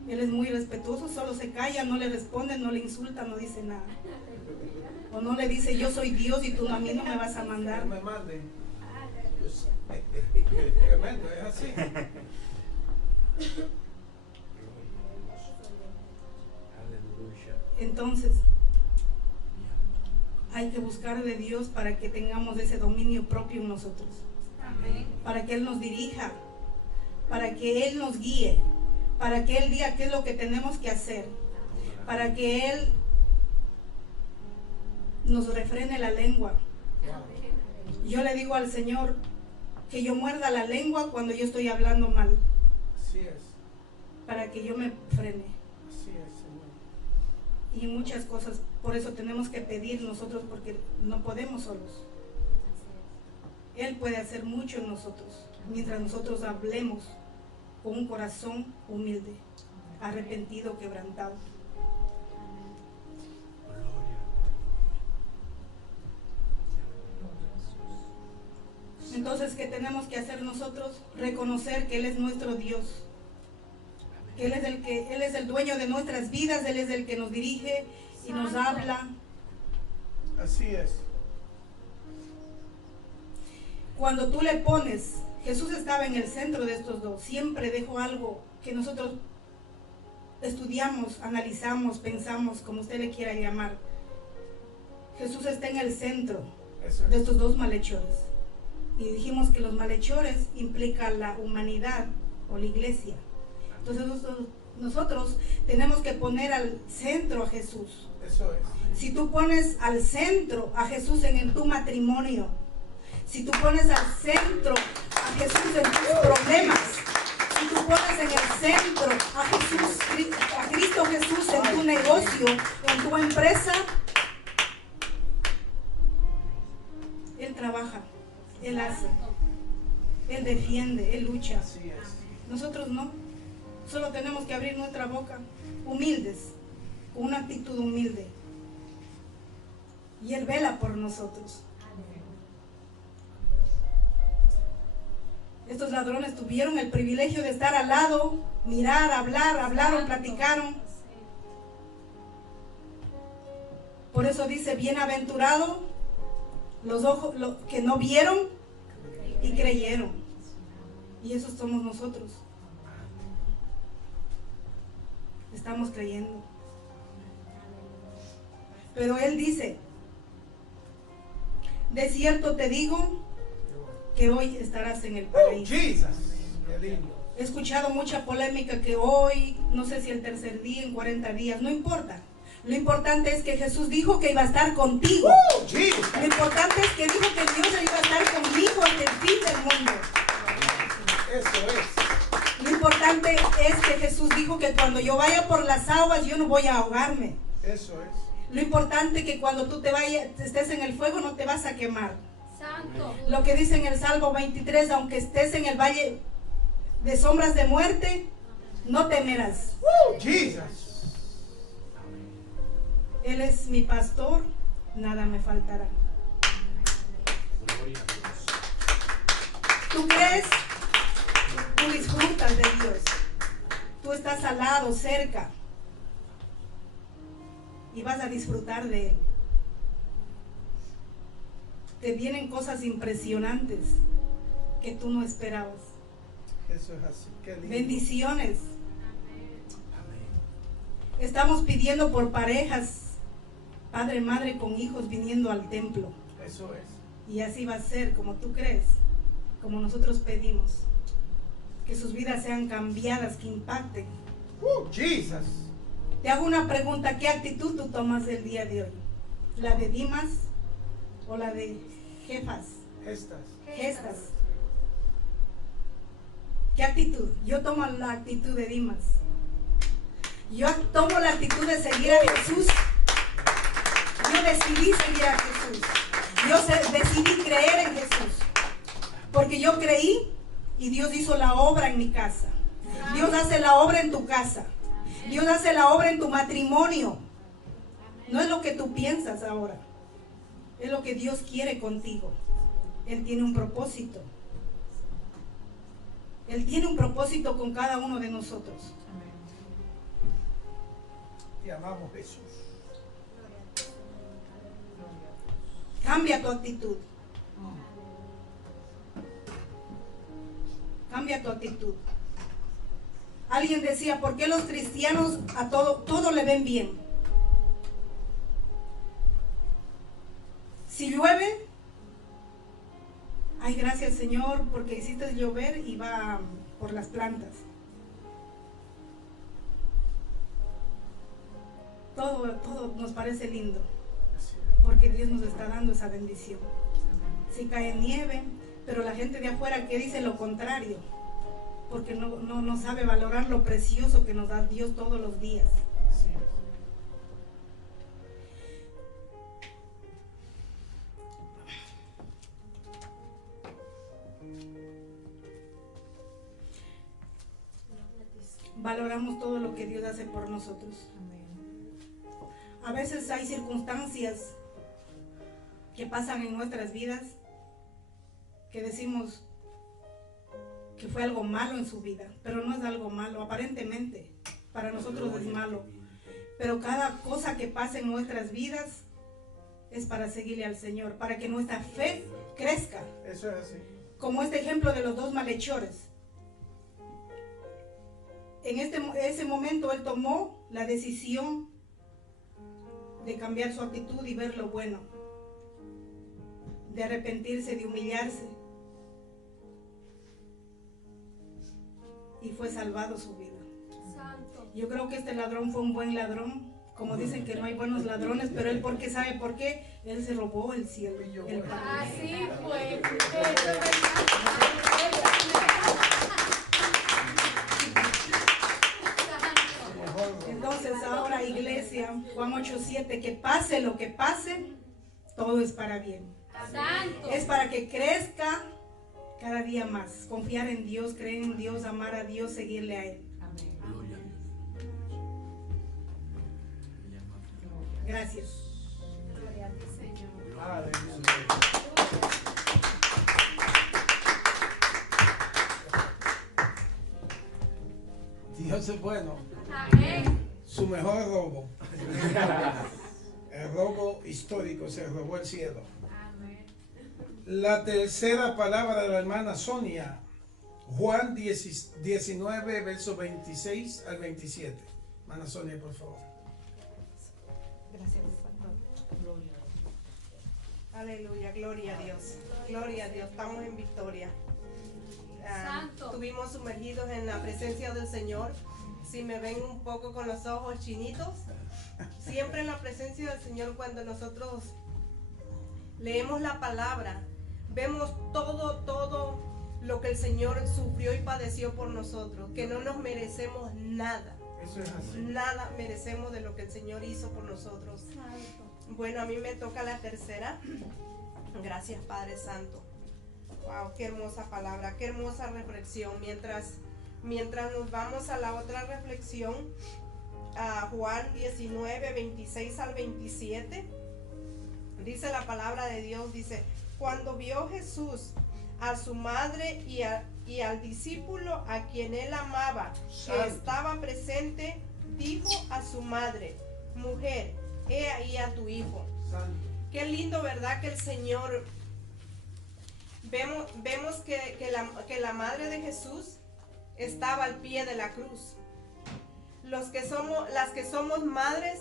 Él es muy respetuoso, solo se calla, no le responde, no le insulta, no dice nada. O no le dice, yo soy Dios y tú a mí no me vas a mandar. No me manden. Tremendo, es así. Entonces, hay que buscar de Dios para que tengamos ese dominio propio en nosotros. Amén. Para que Él nos dirija, para que Él nos guíe, para que Él diga qué es lo que tenemos que hacer, para que Él nos refrene la lengua. Yo le digo al Señor que yo muerda la lengua cuando yo estoy hablando mal, Así es. para que yo me frene. Así es, Señor. Y muchas cosas, por eso tenemos que pedir nosotros, porque no podemos solos. Él puede hacer mucho en nosotros, mientras nosotros hablemos con un corazón humilde, arrepentido, quebrantado. Entonces, ¿qué tenemos que hacer nosotros? Reconocer que Él es nuestro Dios, que Él es el dueño de nuestras vidas, Él es el que nos dirige y nos habla. Así es. Cuando tú le pones, Jesús estaba en el centro de estos dos, siempre dejó algo que nosotros estudiamos, analizamos, pensamos, como usted le quiera llamar. Jesús está en el centro Eso de es. estos dos malhechores. Y dijimos que los malhechores implican la humanidad o la iglesia. Entonces nosotros tenemos que poner al centro a Jesús. Eso es. Si tú pones al centro a Jesús en tu matrimonio, si tú pones al centro a Jesús en tus problemas, si tú pones en el centro a Jesús, a Cristo Jesús en tu negocio, en tu empresa, Él trabaja, Él hace, Él defiende, Él lucha. Así es. Nosotros no, solo tenemos que abrir nuestra boca, humildes, con una actitud humilde. Y Él vela por nosotros. Estos ladrones tuvieron el privilegio de estar al lado, mirar, hablaron, platicaron. Por eso dice, bienaventurado los ojos que no vieron y creyeron. Y esos somos nosotros. Estamos creyendo. Pero Él dice, de cierto te digo que hoy estarás en el paraíso. Jesus. Qué lindo. He escuchado mucha polémica que hoy, no sé si el tercer día, en 40 días, no importa. Lo importante es que Jesús dijo que iba a estar contigo. Jesus. Lo importante es que dijo que Dios iba a estar conmigo hasta el fin del mundo. Eso es. Lo importante es que Jesús dijo que cuando yo vaya por las aguas, yo no voy a ahogarme. Eso es. Lo importante es que cuando tú estés en el fuego, no te vas a quemar. Santo. Lo que dice en el Salmo 23, aunque estés en el valle de sombras de muerte, no temerás. Jesus. Él es mi pastor, nada me faltará. ¿Tú crees? Tú disfrutas de Dios. Tú estás al lado, cerca. Y vas a disfrutar de Él. Te vienen cosas impresionantes que tú no esperabas. Eso es así. Qué lindo. Bendiciones. Estamos pidiendo por parejas, padre, madre con hijos viniendo al templo. Eso es. Y así va a ser, como tú crees, como nosotros pedimos. Que sus vidas sean cambiadas, que impacten. Jesus. Te hago una pregunta, ¿qué actitud tú tomas el día de hoy? ¿La de Dimas o la de Jefas? Gestas. ¿Qué actitud? Yo tomo la actitud de Dimas. Yo tomo la actitud de seguir a Jesús. Yo decidí seguir a Jesús. Decidí creer en Jesús. Porque yo creí y Dios hizo la obra en mi casa. Dios hace la obra en tu casa. Dios hace la obra en tu matrimonio. No es lo que tú piensas ahora. Es lo que Dios quiere contigo. Él tiene un propósito. Él tiene un propósito con cada uno de nosotros. Te amamos, Jesús. Cambia tu actitud. Cambia tu actitud. Alguien decía, ¿por qué los cristianos a todo le ven bien? Si llueve, ay, gracias Señor, porque hiciste llover y va por las plantas. Todo nos parece lindo, porque Dios nos está dando esa bendición. Si cae nieve, pero la gente de afuera que dice lo contrario, porque no sabe valorar lo precioso que nos da Dios todos los días. Valoramos todo lo que Dios hace por nosotros. A veces hay circunstancias que pasan en nuestras vidas que decimos que fue algo malo en su vida, pero no es algo malo, aparentemente para nosotros es malo, pero cada cosa que pasa en nuestras vidas es para seguirle al Señor, para que nuestra fe crezca. Eso es así. Como este ejemplo de los dos malhechores. En ese momento él tomó la decisión de cambiar su actitud y ver lo bueno, de arrepentirse, de humillarse, y fue salvado su vida. Santo. Yo creo que este ladrón fue un buen ladrón, como dicen que no hay buenos ladrones, pero él, porque sabe por qué, él se robó el cielo, el pan. Así fue. Eso es verdad. Entonces ahora, iglesia, Juan 8:7, que pase lo que pase, todo es para bien. Santo. Es para que crezca cada día más. Confiar en Dios, creer en Dios, amar a Dios, seguirle a Él. Gracias. Gloria a ti, Señor. Dios es bueno. Amén. Su mejor robo. El robo histórico, se robó el cielo. Amén. La tercera palabra de la hermana Sonia, Juan 19, versos 26 al 27. Hermana Sonia, por favor. Gracias, pastor. Aleluya, gloria a Dios. Gloria a Dios, estamos en victoria. Santo. Estuvimos sumergidos en la presencia del Señor. Si me ven un poco con los ojos chinitos, siempre en la presencia del Señor, cuando nosotros leemos la palabra, vemos todo lo que el Señor sufrió y padeció por nosotros, que no nos merecemos nada. Eso es así. Nada merecemos de lo que el Señor hizo por nosotros. Bueno, a mí me toca la tercera. Gracias, Padre Santo. Wow, qué hermosa palabra, qué hermosa reflexión. Mientras nos vamos a la otra reflexión, a Juan 19, 26 al 27, dice la palabra de Dios, dice: cuando vio Jesús a su madre y al discípulo a quien él amaba, que estaba presente, dijo a su madre: mujer, he ahí a tu hijo. Qué lindo, ¿verdad? Que el Señor, vemos que la madre de Jesús estaba al pie de la cruz. Las que somos madres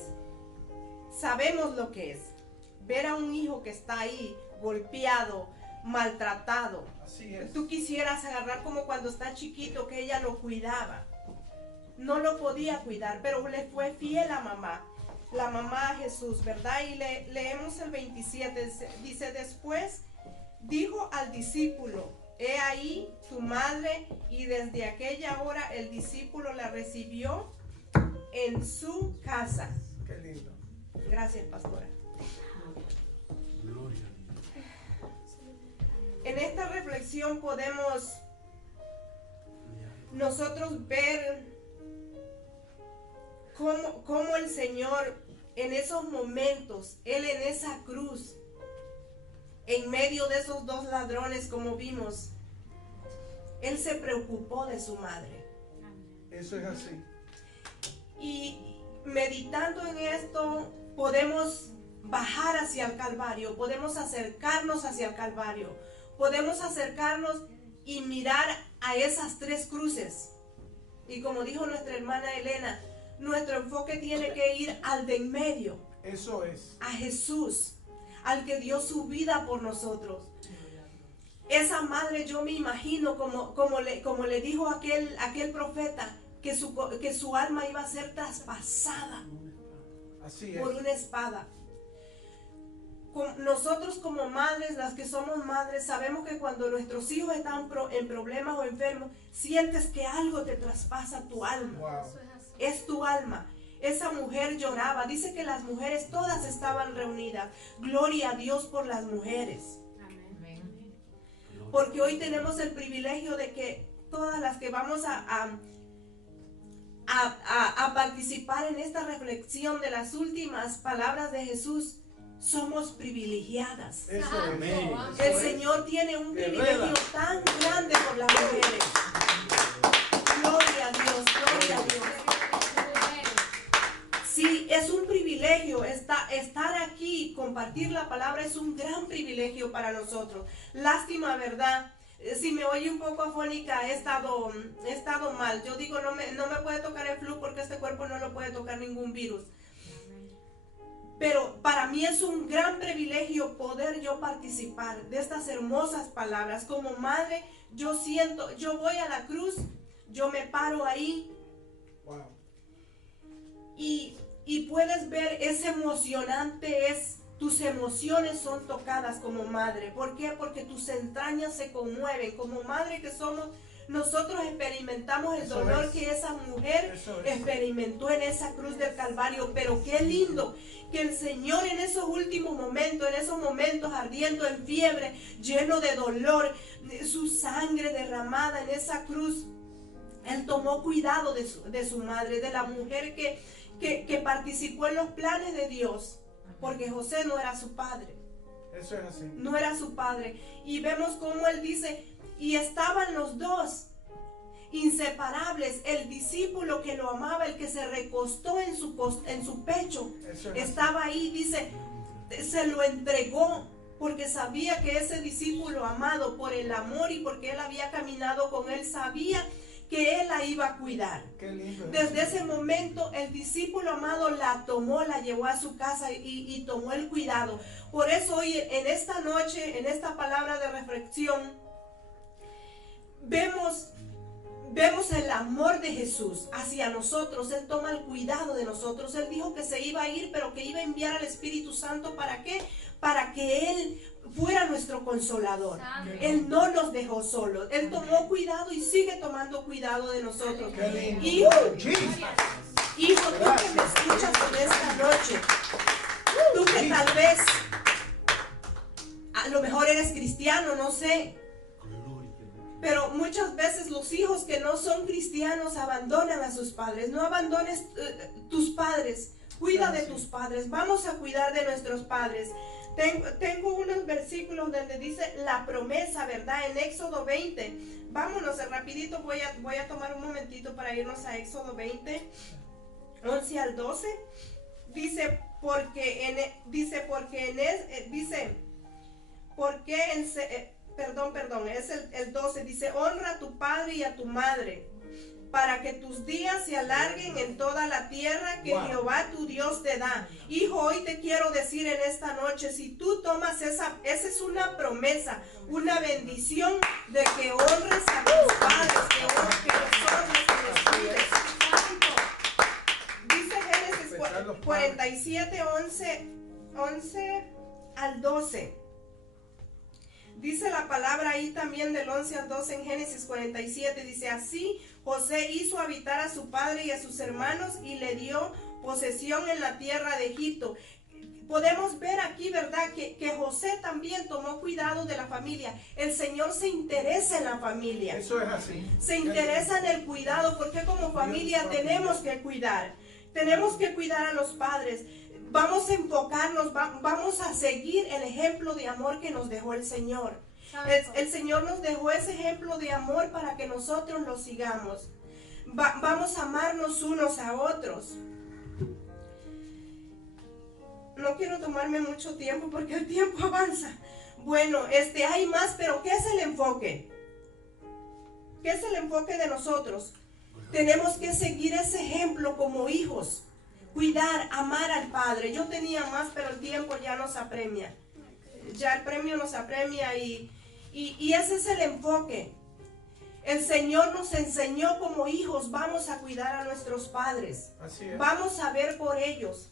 sabemos lo que es ver a un hijo que está ahí golpeado, maltratado. Así es. Tú quisieras agarrar, como cuando está chiquito, que ella lo cuidaba. No lo podía cuidar, pero le fue fiel a mamá. La mamá a Jesús, ¿verdad? Y leemos el 27, dice: después dijo al discípulo: he ahí tu madre. Y desde aquella hora el discípulo la recibió en su casa. Qué lindo. Gracias, pastora. En esta reflexión podemos nosotros ver cómo el Señor en esos momentos, Él en esa cruz, en medio de esos dos ladrones como vimos, Él se preocupó de su madre. Eso es así. Y meditando en esto, podemos bajar hacia el Calvario, podemos acercarnos hacia el Calvario, podemos acercarnos y mirar a esas tres cruces. Y como dijo nuestra hermana Elena, nuestro enfoque tiene que ir al de en medio. Eso es. A Jesús, al que dio su vida por nosotros. Esa madre, yo me imagino como le dijo aquel profeta, que su alma iba a ser traspasada. Así es. Por una espada. Nosotros como madres, las que somos madres, sabemos que cuando nuestros hijos están en problemas o enfermos, sientes que algo te traspasa tu alma. Wow. Es tu alma. Esa mujer lloraba. Dice que las mujeres todas estaban reunidas. Gloria a Dios por las mujeres. Porque hoy tenemos el privilegio de que todas las que vamos a participar en esta reflexión de las últimas palabras de Jesús, somos privilegiadas. Eso es. El Señor tiene un privilegio tan grande por las mujeres. Gloria a Dios, gloria a Dios. Sí, es un privilegio estar aquí, compartir la palabra es un gran privilegio para nosotros. Lástima, ¿verdad? Si me oye un poco afónica, he estado mal. Yo digo, no me puede tocar el flu porque este cuerpo no lo puede tocar ningún virus. Pero para mí es un gran privilegio poder yo participar de estas hermosas palabras. Como madre, yo voy a la cruz, yo me paro ahí. Wow. Y puedes ver, es emocionante, tus emociones son tocadas como madre. ¿Por qué? Porque tus entrañas se conmueven. Como madre que somos, nosotros experimentamos el dolor que esa mujer experimentó en esa cruz del Calvario. Pero qué lindo que el Señor en esos últimos momentos, en esos momentos ardiendo en fiebre, lleno de dolor, su sangre derramada en esa cruz, Él tomó cuidado de su madre, de la mujer que participó en los planes de Dios. Porque José no era su padre. Eso es así. No era su padre. Y vemos cómo él dice, y estaban los dos inseparables. El discípulo que lo amaba, el que se recostó en su pecho, estaba ahí, dice, se lo entregó. Porque sabía que ese discípulo amado, por el amor y porque él había caminado con él, sabía que él la iba a cuidar. Qué lindo. Desde ese momento el discípulo amado la tomó, la llevó a su casa y tomó el cuidado. Por eso hoy en esta noche, en esta palabra de reflexión, vemos el amor de Jesús hacia nosotros. Él toma el cuidado de nosotros. Él dijo que se iba a ir, pero que iba a enviar al Espíritu Santo. ¿Para qué? Para que Él fuera nuestro consolador. Él no nos dejó solos. Él tomó cuidado y sigue tomando cuidado de nosotros. Hijo, tú que me escuchas en esta noche, tú que tal vez a lo mejor eres cristiano, no sé, pero muchas veces los hijos que no son cristianos abandonan a sus padres. No abandones tus padres. Cuida de tus padres. Vamos a cuidar de nuestros padres. Tengo unos versículos donde dice la promesa, ¿verdad? En Éxodo 20. Vámonos rapidito. Voy a tomar un momentito para irnos a Éxodo 20, 11 al 12. Es el 12. Dice, honra a tu padre y a tu madre, para que tus días se alarguen en toda la tierra que Jehová tu Dios te da. Hijo, hoy te quiero decir en esta noche, si tú tomas esa es una promesa, una bendición de que honres a tus padres, que los honres, que los cuides. Dice Génesis 47, 11 al 12. Dice la palabra ahí también del 11 al 12 en Génesis 47, dice, así José hizo habitar a su padre y a sus hermanos y le dio posesión en la tierra de Egipto. Podemos ver aquí, ¿verdad? Que José también tomó cuidado de la familia. El Señor se interesa en la familia. Eso es así. Se interesa en el cuidado, porque como familia tenemos que cuidar. Tenemos que cuidar a los padres. Vamos a enfocarnos, vamos a seguir el ejemplo de amor que nos dejó el Señor. El Señor nos dejó ese ejemplo de amor para que nosotros lo sigamos. Vamos a amarnos unos a otros. No quiero tomarme mucho tiempo porque el tiempo avanza. Bueno, hay más, pero ¿qué es el enfoque? ¿Qué es el enfoque de nosotros? Tenemos que seguir ese ejemplo como hijos. Cuidar, amar al Padre. Yo tenía más, pero el tiempo ya nos apremia. Ya el premio nos apremia y ese es el enfoque. El Señor nos enseñó como hijos, vamos a cuidar a nuestros padres. Así es. Vamos a ver por ellos.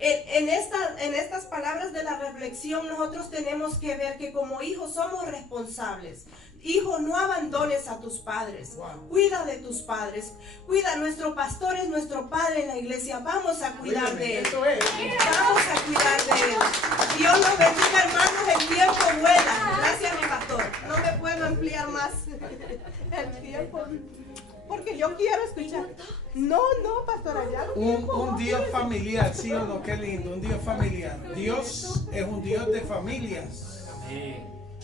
En estas palabras de la reflexión nosotros tenemos que ver que como hijos somos responsables. Hijo, no abandones a tus padres. Wow. Cuida de tus padres. Cuida, nuestro pastor es nuestro padre en la iglesia. Vamos a cuidar de él. Eso es. Vamos a cuidar de él. Dios los bendiga, hermanos, el tiempo vuela. Gracias, mi pastor. No me puedo ampliar más el tiempo. Porque yo quiero escuchar. No, pastora, ya lo Un Dios familiar, ¿sí o no? Qué lindo, un Dios familiar. Dios es un Dios de familias.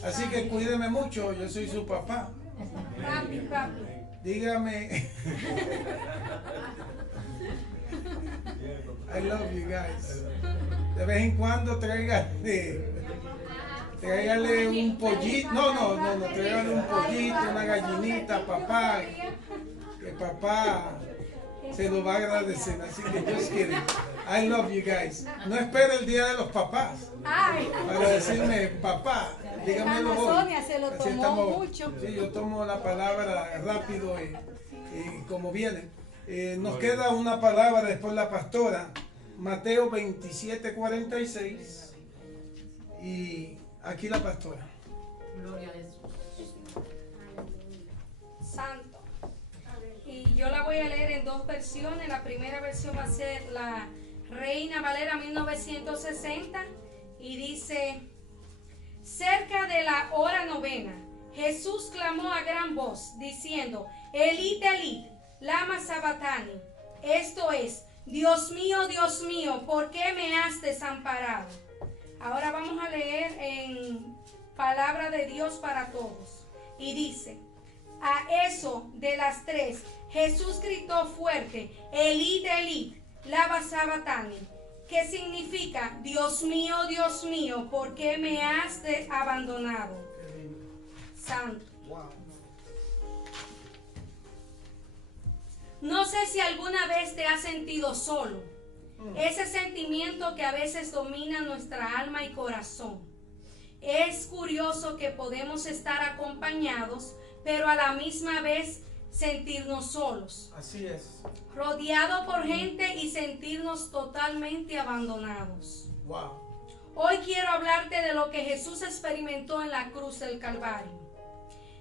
Así que cuídeme mucho, yo soy su papá. Papi. Dígame. I love you guys. De vez en cuando tráigale un pollito. No, tráigale un pollito, una gallinita, papá. Que papá se lo va a agradecer. Así que just kidding. I love you guys. No espere el día de los papás para decirme papá. Dígamelo hoy. Sonia se lo Así tomó estamos. mucho. Sí, yo tomo la palabra rápido y como viene. Nos queda una palabra después la pastora. Mateo 27:46. Y aquí la pastora. Gloria a Jesús. Santo. Y yo la voy a leer en dos versiones. La primera versión va a ser la Reina Valera 1960 y dice: cerca de la hora novena, Jesús clamó a gran voz diciendo: Elí, Elí, lama sabactani. Esto es: Dios mío, ¿por qué me has desamparado? Ahora vamos a leer en Palabra de Dios para Todos. Y dice: a eso de las 3, Jesús gritó fuerte: Elí, Elí, lama sabactani, que significa: Dios mío, ¿por qué me has abandonado? Santo. No sé si alguna vez te has sentido solo. Ese sentimiento que a veces domina nuestra alma y corazón. Es curioso que podemos estar acompañados, pero a la misma vez sentirnos solos. Así es. Rodeado por gente y sentirnos totalmente abandonados. Wow. Hoy quiero hablarte de lo que Jesús experimentó en la cruz del Calvario.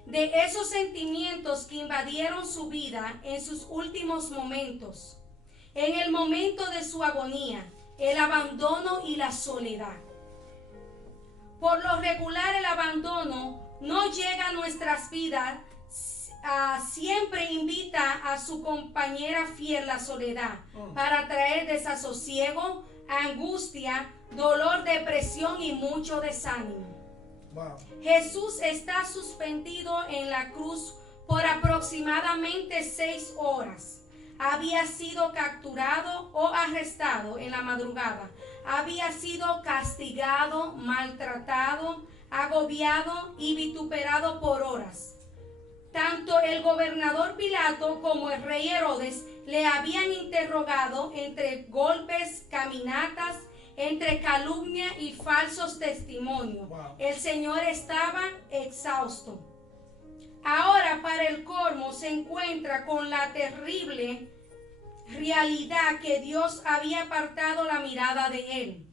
De esos sentimientos que invadieron su vida en sus últimos momentos. En el momento de su agonía, el abandono y la soledad. Por lo regular, el abandono no llega a nuestras vidas. Siempre invita a su compañera fiel, la soledad, para traer desasosiego, angustia, dolor, depresión y mucho desánimo. Wow. Jesús está suspendido en la cruz por aproximadamente 6 horas. Había sido capturado o arrestado en la madrugada. Había sido castigado, maltratado, agobiado y vituperado por horas. Tanto el gobernador Pilato como el rey Herodes le habían interrogado entre golpes, caminatas, entre calumnia y falsos testimonios. Wow. El Señor estaba exhausto. Ahora, para el colmo, se encuentra con la terrible realidad que Dios había apartado la mirada de él.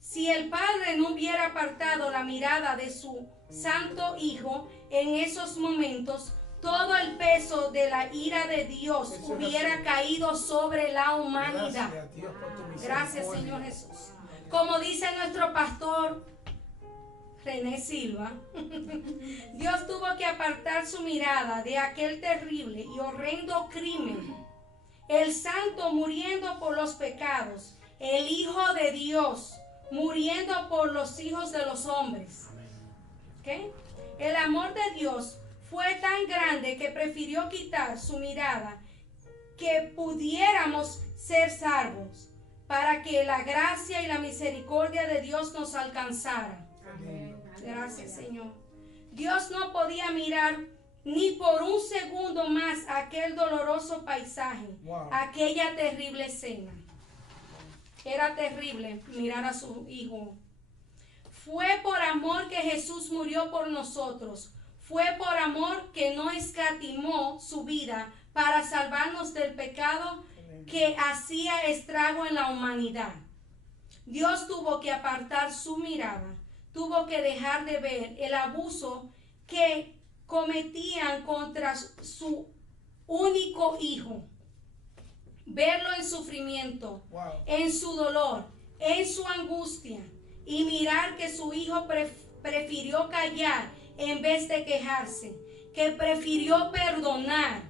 Si el Padre no hubiera apartado la mirada de su Santo Hijo en esos momentos, todo el peso de la ira de Dios hubiera caído sobre la humanidad. Gracias, Dios, por tu misericordia. Gracias, Señor Jesús. Como dice nuestro pastor René Silva, Dios tuvo que apartar su mirada de aquel terrible y horrendo crimen. El santo muriendo por los pecados, el Hijo de Dios muriendo por los hijos de los hombres. ¿Okay? El amor de Dios fue tan grande que prefirió quitar su mirada que pudiéramos ser salvos, para que la gracia y la misericordia de Dios nos alcanzara. Gracias, Señor. Dios no podía mirar ni por un segundo más aquel doloroso paisaje, aquella terrible escena. Era terrible mirar a su hijo. Fue por amor que Jesús murió por nosotros. Fue por amor que no escatimó su vida para salvarnos del pecado que hacía estrago en la humanidad. Dios tuvo que apartar su mirada, tuvo que dejar de ver el abuso que cometían contra su único hijo, verlo en sufrimiento, en su dolor, en su angustia, y mirar que su hijo prefirió callar en vez de quejarse, que prefirió perdonar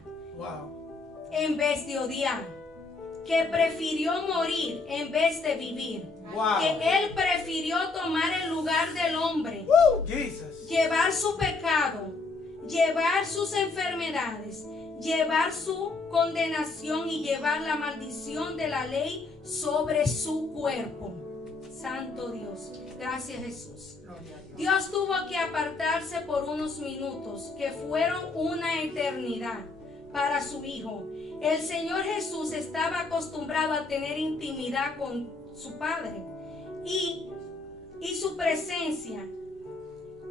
en vez de odiar, que prefirió morir en vez de vivir, que él prefirió tomar el lugar del hombre, llevar su pecado, llevar sus enfermedades, llevar su condenación y llevar la maldición de la ley sobre su cuerpo. Santo Dios, gracias Jesús. Dios tuvo que apartarse por unos minutos que fueron una eternidad para su hijo. El Señor Jesús estaba acostumbrado a tener intimidad con su Padre y su presencia.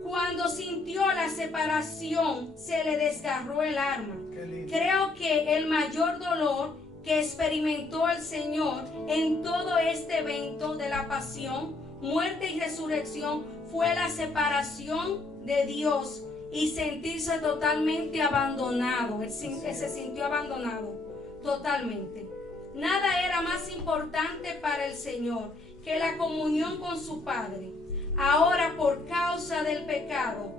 Cuando sintió la separación, se le desgarró el alma. Creo que el mayor dolor que experimentó el Señor en todo este evento de la pasión, muerte y resurrección fue la separación de Dios y sentirse totalmente abandonado. Él se sintió abandonado totalmente. Nada era más importante para el Señor que la comunión con su Padre. Ahora, por causa del pecado,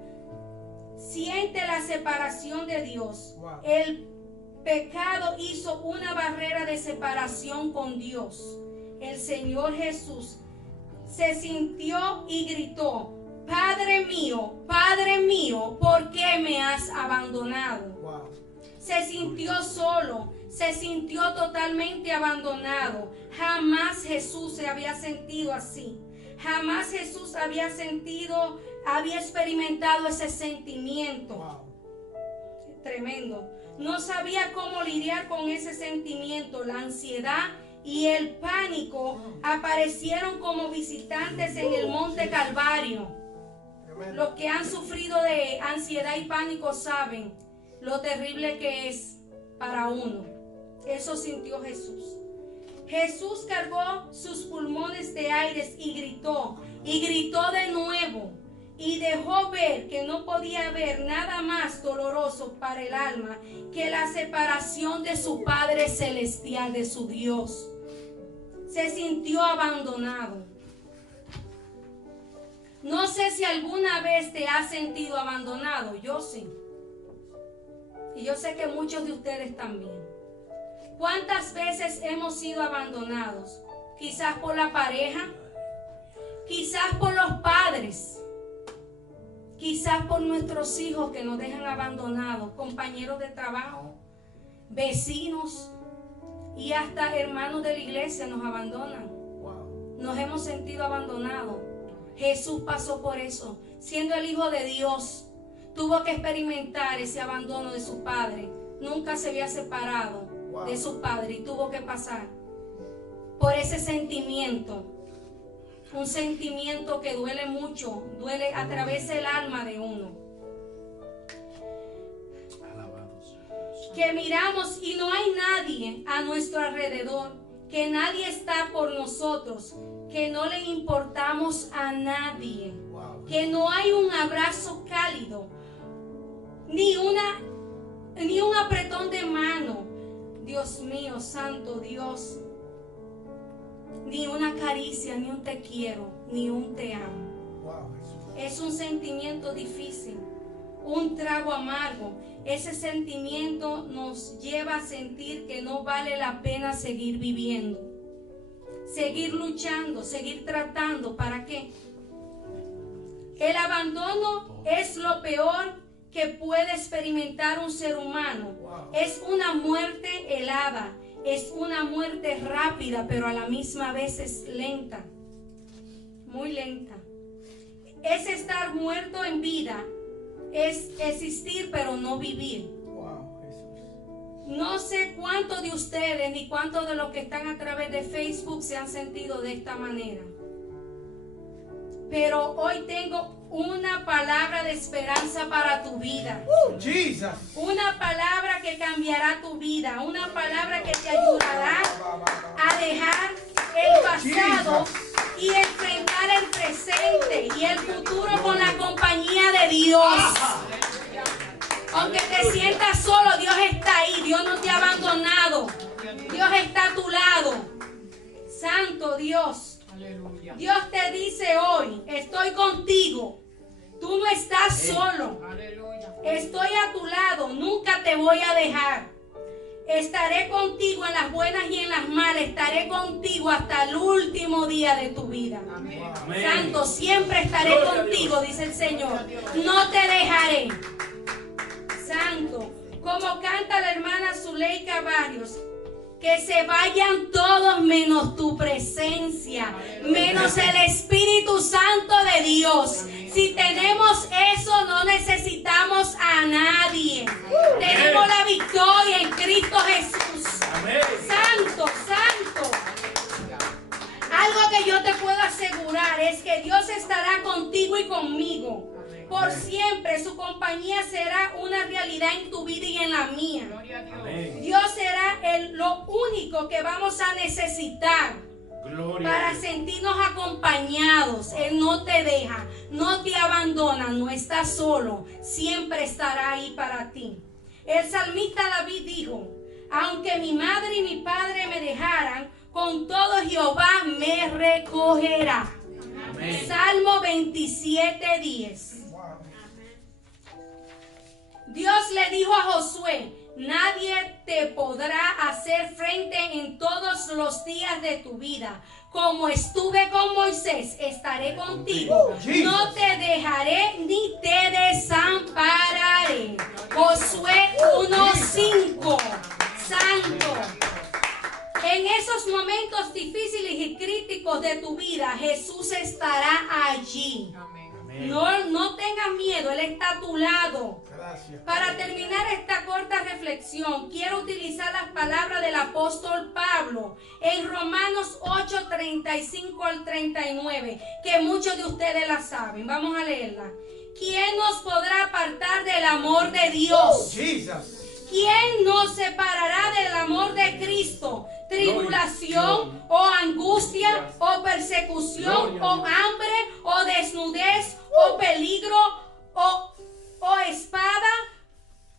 siente la separación de Dios. El pecado hizo una barrera de separación con Dios. El Señor Jesús se sintió y gritó: Padre mío, ¿por qué me has abandonado? Se sintió solo, se sintió totalmente abandonado. Jamás Jesús se había sentido así. Jamás Jesús había experimentado ese sentimiento. Tremendo. No sabía cómo lidiar con ese sentimiento. La ansiedad y el pánico aparecieron como visitantes en el Monte Calvario. Los que han sufrido de ansiedad y pánico saben lo terrible que es para uno. Eso sintió Jesús. Jesús cargó sus pulmones de aire y gritó de nuevo, y dejó ver que no podía haber nada más doloroso para el alma que la separación de su Padre Celestial, de su Dios. Se sintió abandonado. No sé si alguna vez te has sentido abandonado. Yo sí. Y yo sé que muchos de ustedes también. ¿Cuántas veces hemos sido abandonados? Quizás por la pareja, quizás por los padres, quizás por nuestros hijos que nos dejan abandonados, compañeros de trabajo, vecinos y hasta hermanos de la iglesia nos abandonan. Nos hemos sentido abandonados. Jesús pasó por eso. Siendo el Hijo de Dios, tuvo que experimentar ese abandono de su Padre. Nunca se había separado de su Padre y tuvo que pasar por ese sentimiento. Un sentimiento que duele mucho, duele, atraviesa el alma de uno. Que miramos y no hay nadie a nuestro alrededor, que nadie está por nosotros, que no le importamos a nadie, que no hay un abrazo cálido, ni una ni un apretón de mano. Dios mío, santo Dios. Ni una caricia, ni un te quiero, ni un te amo. Wow, Jesús. Es un sentimiento difícil, un trago amargo. Ese sentimiento nos lleva a sentir que no vale la pena seguir viviendo, seguir luchando, seguir tratando. ¿Para qué? El abandono es lo peor que puede experimentar un ser humano. Wow. Es una muerte helada, es una muerte rápida, pero a la misma vez es lenta, muy lenta. Es estar muerto en vida, es existir pero no vivir. Wow, Jesús. No sé cuántos de ustedes ni cuántos de los que están a través de Facebook se han sentido de esta manera. Pero hoy tengo una palabra de esperanza para tu vida. Jesus. Una palabra que cambiará tu vida. Una palabra que te ayudará a dejar el pasado y enfrentar el presente y el futuro con la compañía de Dios. Aunque te sientas solo, Dios está ahí. Dios no te ha abandonado. Dios está a tu lado. Santo Dios. Dios te dice hoy, estoy contigo. Tú no estás solo. Estoy a tu lado. Nunca te voy a dejar. Estaré contigo en las buenas y en las malas. Estaré contigo hasta el último día de tu vida. Amén. Santo, siempre estaré contigo, dice el Señor. No te dejaré. Santo, como canta la hermana Zuleika Barrios, que se vayan todos menos tu presencia, menos el Espíritu Santo de Dios. Si tenemos eso, no necesitamos a nadie. Tenemos la victoria en Cristo Jesús. Santo, santo. Algo que yo te puedo asegurar es que Dios estará contigo y conmigo. Por siempre su compañía será una realidad en tu vida y en la mía. Dios será lo único que vamos a necesitar para sentirnos acompañados. Él no te deja, no te abandona, no estás solo, siempre estará ahí para ti. El salmista David dijo: aunque mi madre y mi padre me dejaran, con todo Jehová me recogerá. Amén. Salmo 27:10. Dios le dijo a Josué: nadie te podrá hacer frente en todos los días de tu vida. Como estuve con Moisés, estaré contigo. No te dejaré ni te desampararé. Josué 1:5. Santo. En esos momentos difíciles y críticos de tu vida, Jesús estará allí. No tengas miedo, Él está a tu lado. Gracias. Para terminar esta corta reflexión, quiero utilizar las palabras del apóstol Pablo en Romanos 8:35 al 39, que muchos de ustedes la saben. Vamos a leerla. ¿Quién nos podrá apartar del amor de Dios? ¿Quién nos separará del amor de Cristo? ¿Tribulación o angustia o persecución o hambre o desnudez o peligro o espada?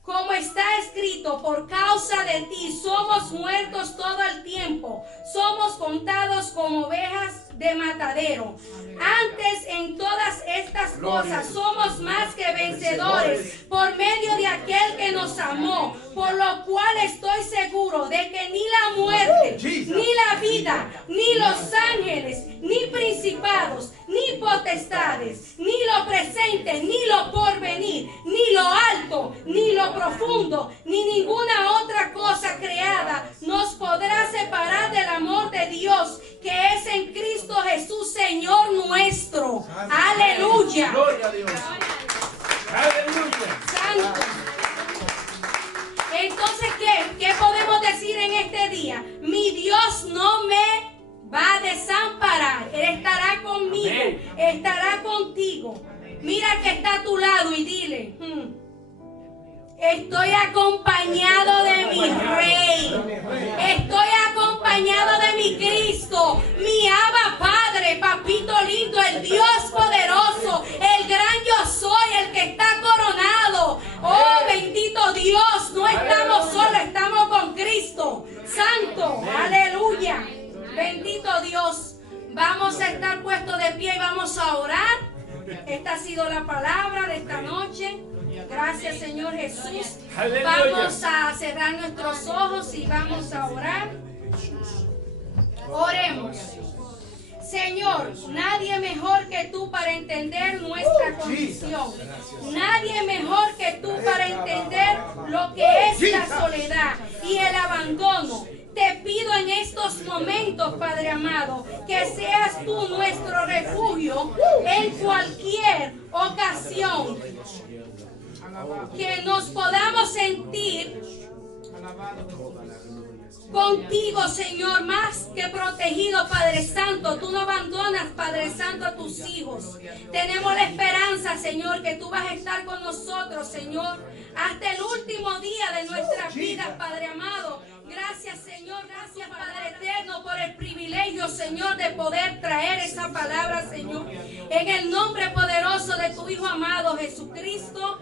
Como está escrito, por causa de ti somos muertos todo el tiempo, somos contados como ovejas de matadero. Antes, en todas estas cosas somos más que vencedores por medio de aquel que nos amó, por lo cual estoy seguro de que ni la muerte, ni la vida, ni los ángeles, ni principados, ni potestades, ni lo presente, ni lo porvenir, ni lo alto, ni lo profundo, ni ninguna otra cosa creada nos podrá separar del amor de Dios que es en Cristo Jesús, Señor nuestro. Aleluya. Gloria a Dios. Aleluya. Santo. Entonces, ¿qué podemos decir en este día? Mi Dios no me va a desamparar. Él estará conmigo, estará contigo. Mira que está a tu lado y dile: estoy acompañado de mi Rey. Estoy acompañado de mi Cristo, mi Abba Padre, papito lindo, el Dios poderoso, el gran yo soy, el que está coronado. Oh, bendito Dios, nuestro Esta ha sido la palabra de esta noche. Gracias, Señor Jesús. Aleluya. Vamos a cerrar nuestros ojos y vamos a orar. Oremos. Señor, nadie mejor que tú para entender nuestra condición. Nadie mejor que tú para entender lo que es la soledad y el abandono. Te pido en estos momentos, Padre amado, que seas tú nuestro refugio en cualquier ocasión. Que nos podamos sentir contigo, Señor, más que protegido, Padre Santo. Tú no abandonas, Padre Santo, a tus hijos. Tenemos la esperanza, Señor, que tú vas a estar con nosotros, Señor, hasta el último día de nuestras vidas, Padre amado. Gracias, Señor, gracias, Padre eterno, por el privilegio, Señor, de poder traer esa palabra, Señor. En el nombre poderoso de tu Hijo amado, Jesucristo.